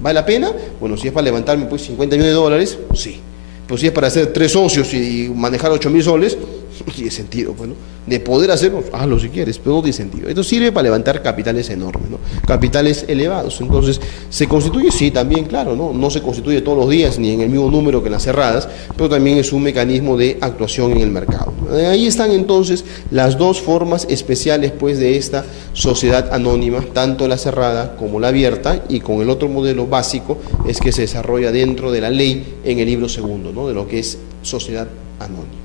¿vale la pena? Bueno, si es para levantarme pues 50 millones de dólares, sí. Pues si es para hacer 3 socios y manejar 8.000 soles, no tiene sentido, pues, ¿no? De poder hacerlo, hazlo si quieres, pero no tiene sentido. Esto sirve para levantar capitales enormes, ¿no? Capitales elevados. Entonces, ¿se constituye? Sí, también, claro, ¿no? No se constituye todos los días, ni en el mismo número que en las cerradas, pero también es un mecanismo de actuación en el mercado. Ahí están entonces las dos formas especiales, pues, de esta sociedad anónima, tanto la cerrada como la abierta, y con el otro modelo básico es que se desarrolla dentro de la ley en el libro segundo, ¿no? De lo que es sociedad anónima.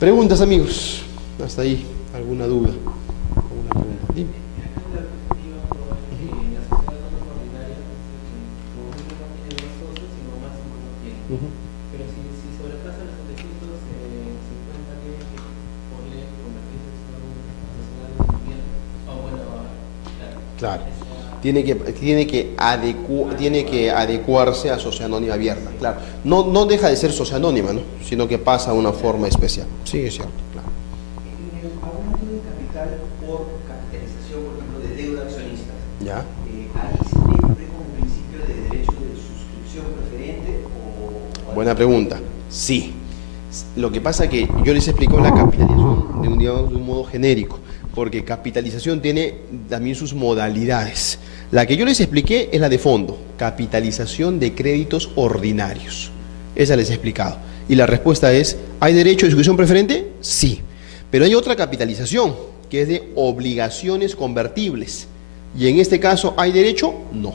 Preguntas, amigos. Hasta ahí, ¿alguna duda? ¿Alguna pregunta? Dime. Pero si sobrepasan los 750 tienen que poner, convertirse en una sociedad de gobierno. O bueno, Claro. Tiene que adecuarse a sociedad anónima abierta, claro. No deja de ser sociedad anónima, ¿no? Sino que pasa a una forma especial. Sí, es cierto, claro. En el aumento de capital por capitalización, por ejemplo, de deuda accionistas, ¿Ya? ¿ahí se cumple con el principio de derecho de suscripción preferente o Buena pregunta. Sí. Lo que pasa es que yo les explico la capitalización de un modo genérico, porque capitalización tiene también sus modalidades. La que yo les expliqué es la de fondo, capitalización de créditos ordinarios. Esa les he explicado. Y la respuesta es, ¿hay derecho de suscripción preferente? Sí. Pero hay otra capitalización, que es de obligaciones convertibles. Y en este caso, ¿hay derecho? No.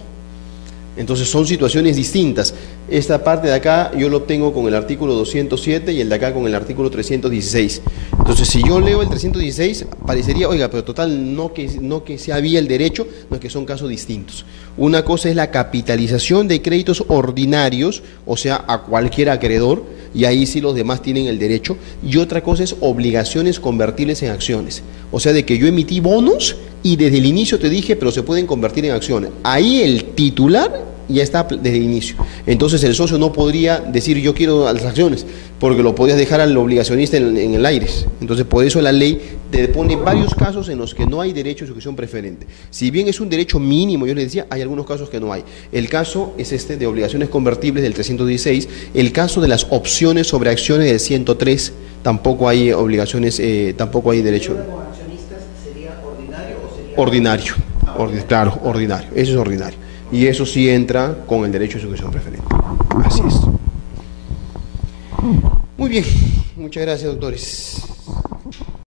Entonces son situaciones distintas. Esta parte de acá yo lo obtengo con el artículo 207 y el de acá con el artículo 316. Entonces si yo leo el 316, parecería, oiga, pero total, no que se había el derecho, no, es que son casos distintos. Una cosa es la capitalización de créditos ordinarios, o sea, a cualquier acreedor, y ahí sí los demás tienen el derecho, y otra cosa es obligaciones convertibles en acciones. O sea, de que yo emití bonos y desde el inicio te dije, pero se pueden convertir en acciones. Ahí el titular ya está desde el inicio. Entonces el socio no podría decir yo quiero las acciones, porque lo podías dejar al obligacionista en el aire. Entonces por eso la ley te pone varios casos en los que no hay derecho de suscripción preferente. Si bien es un derecho mínimo, yo les decía, hay algunos casos que no hay. El caso es este de obligaciones convertibles del 316, el caso de las opciones sobre acciones del 103, tampoco hay obligaciones, tampoco hay derecho. ¿Deuda con accionistas sería ordinario o sería...? Ordinario, claro, ordinario, eso es ordinario. Y eso sí entra con el derecho de suscripción preferente. Así es. Muy bien, muchas gracias, doctores.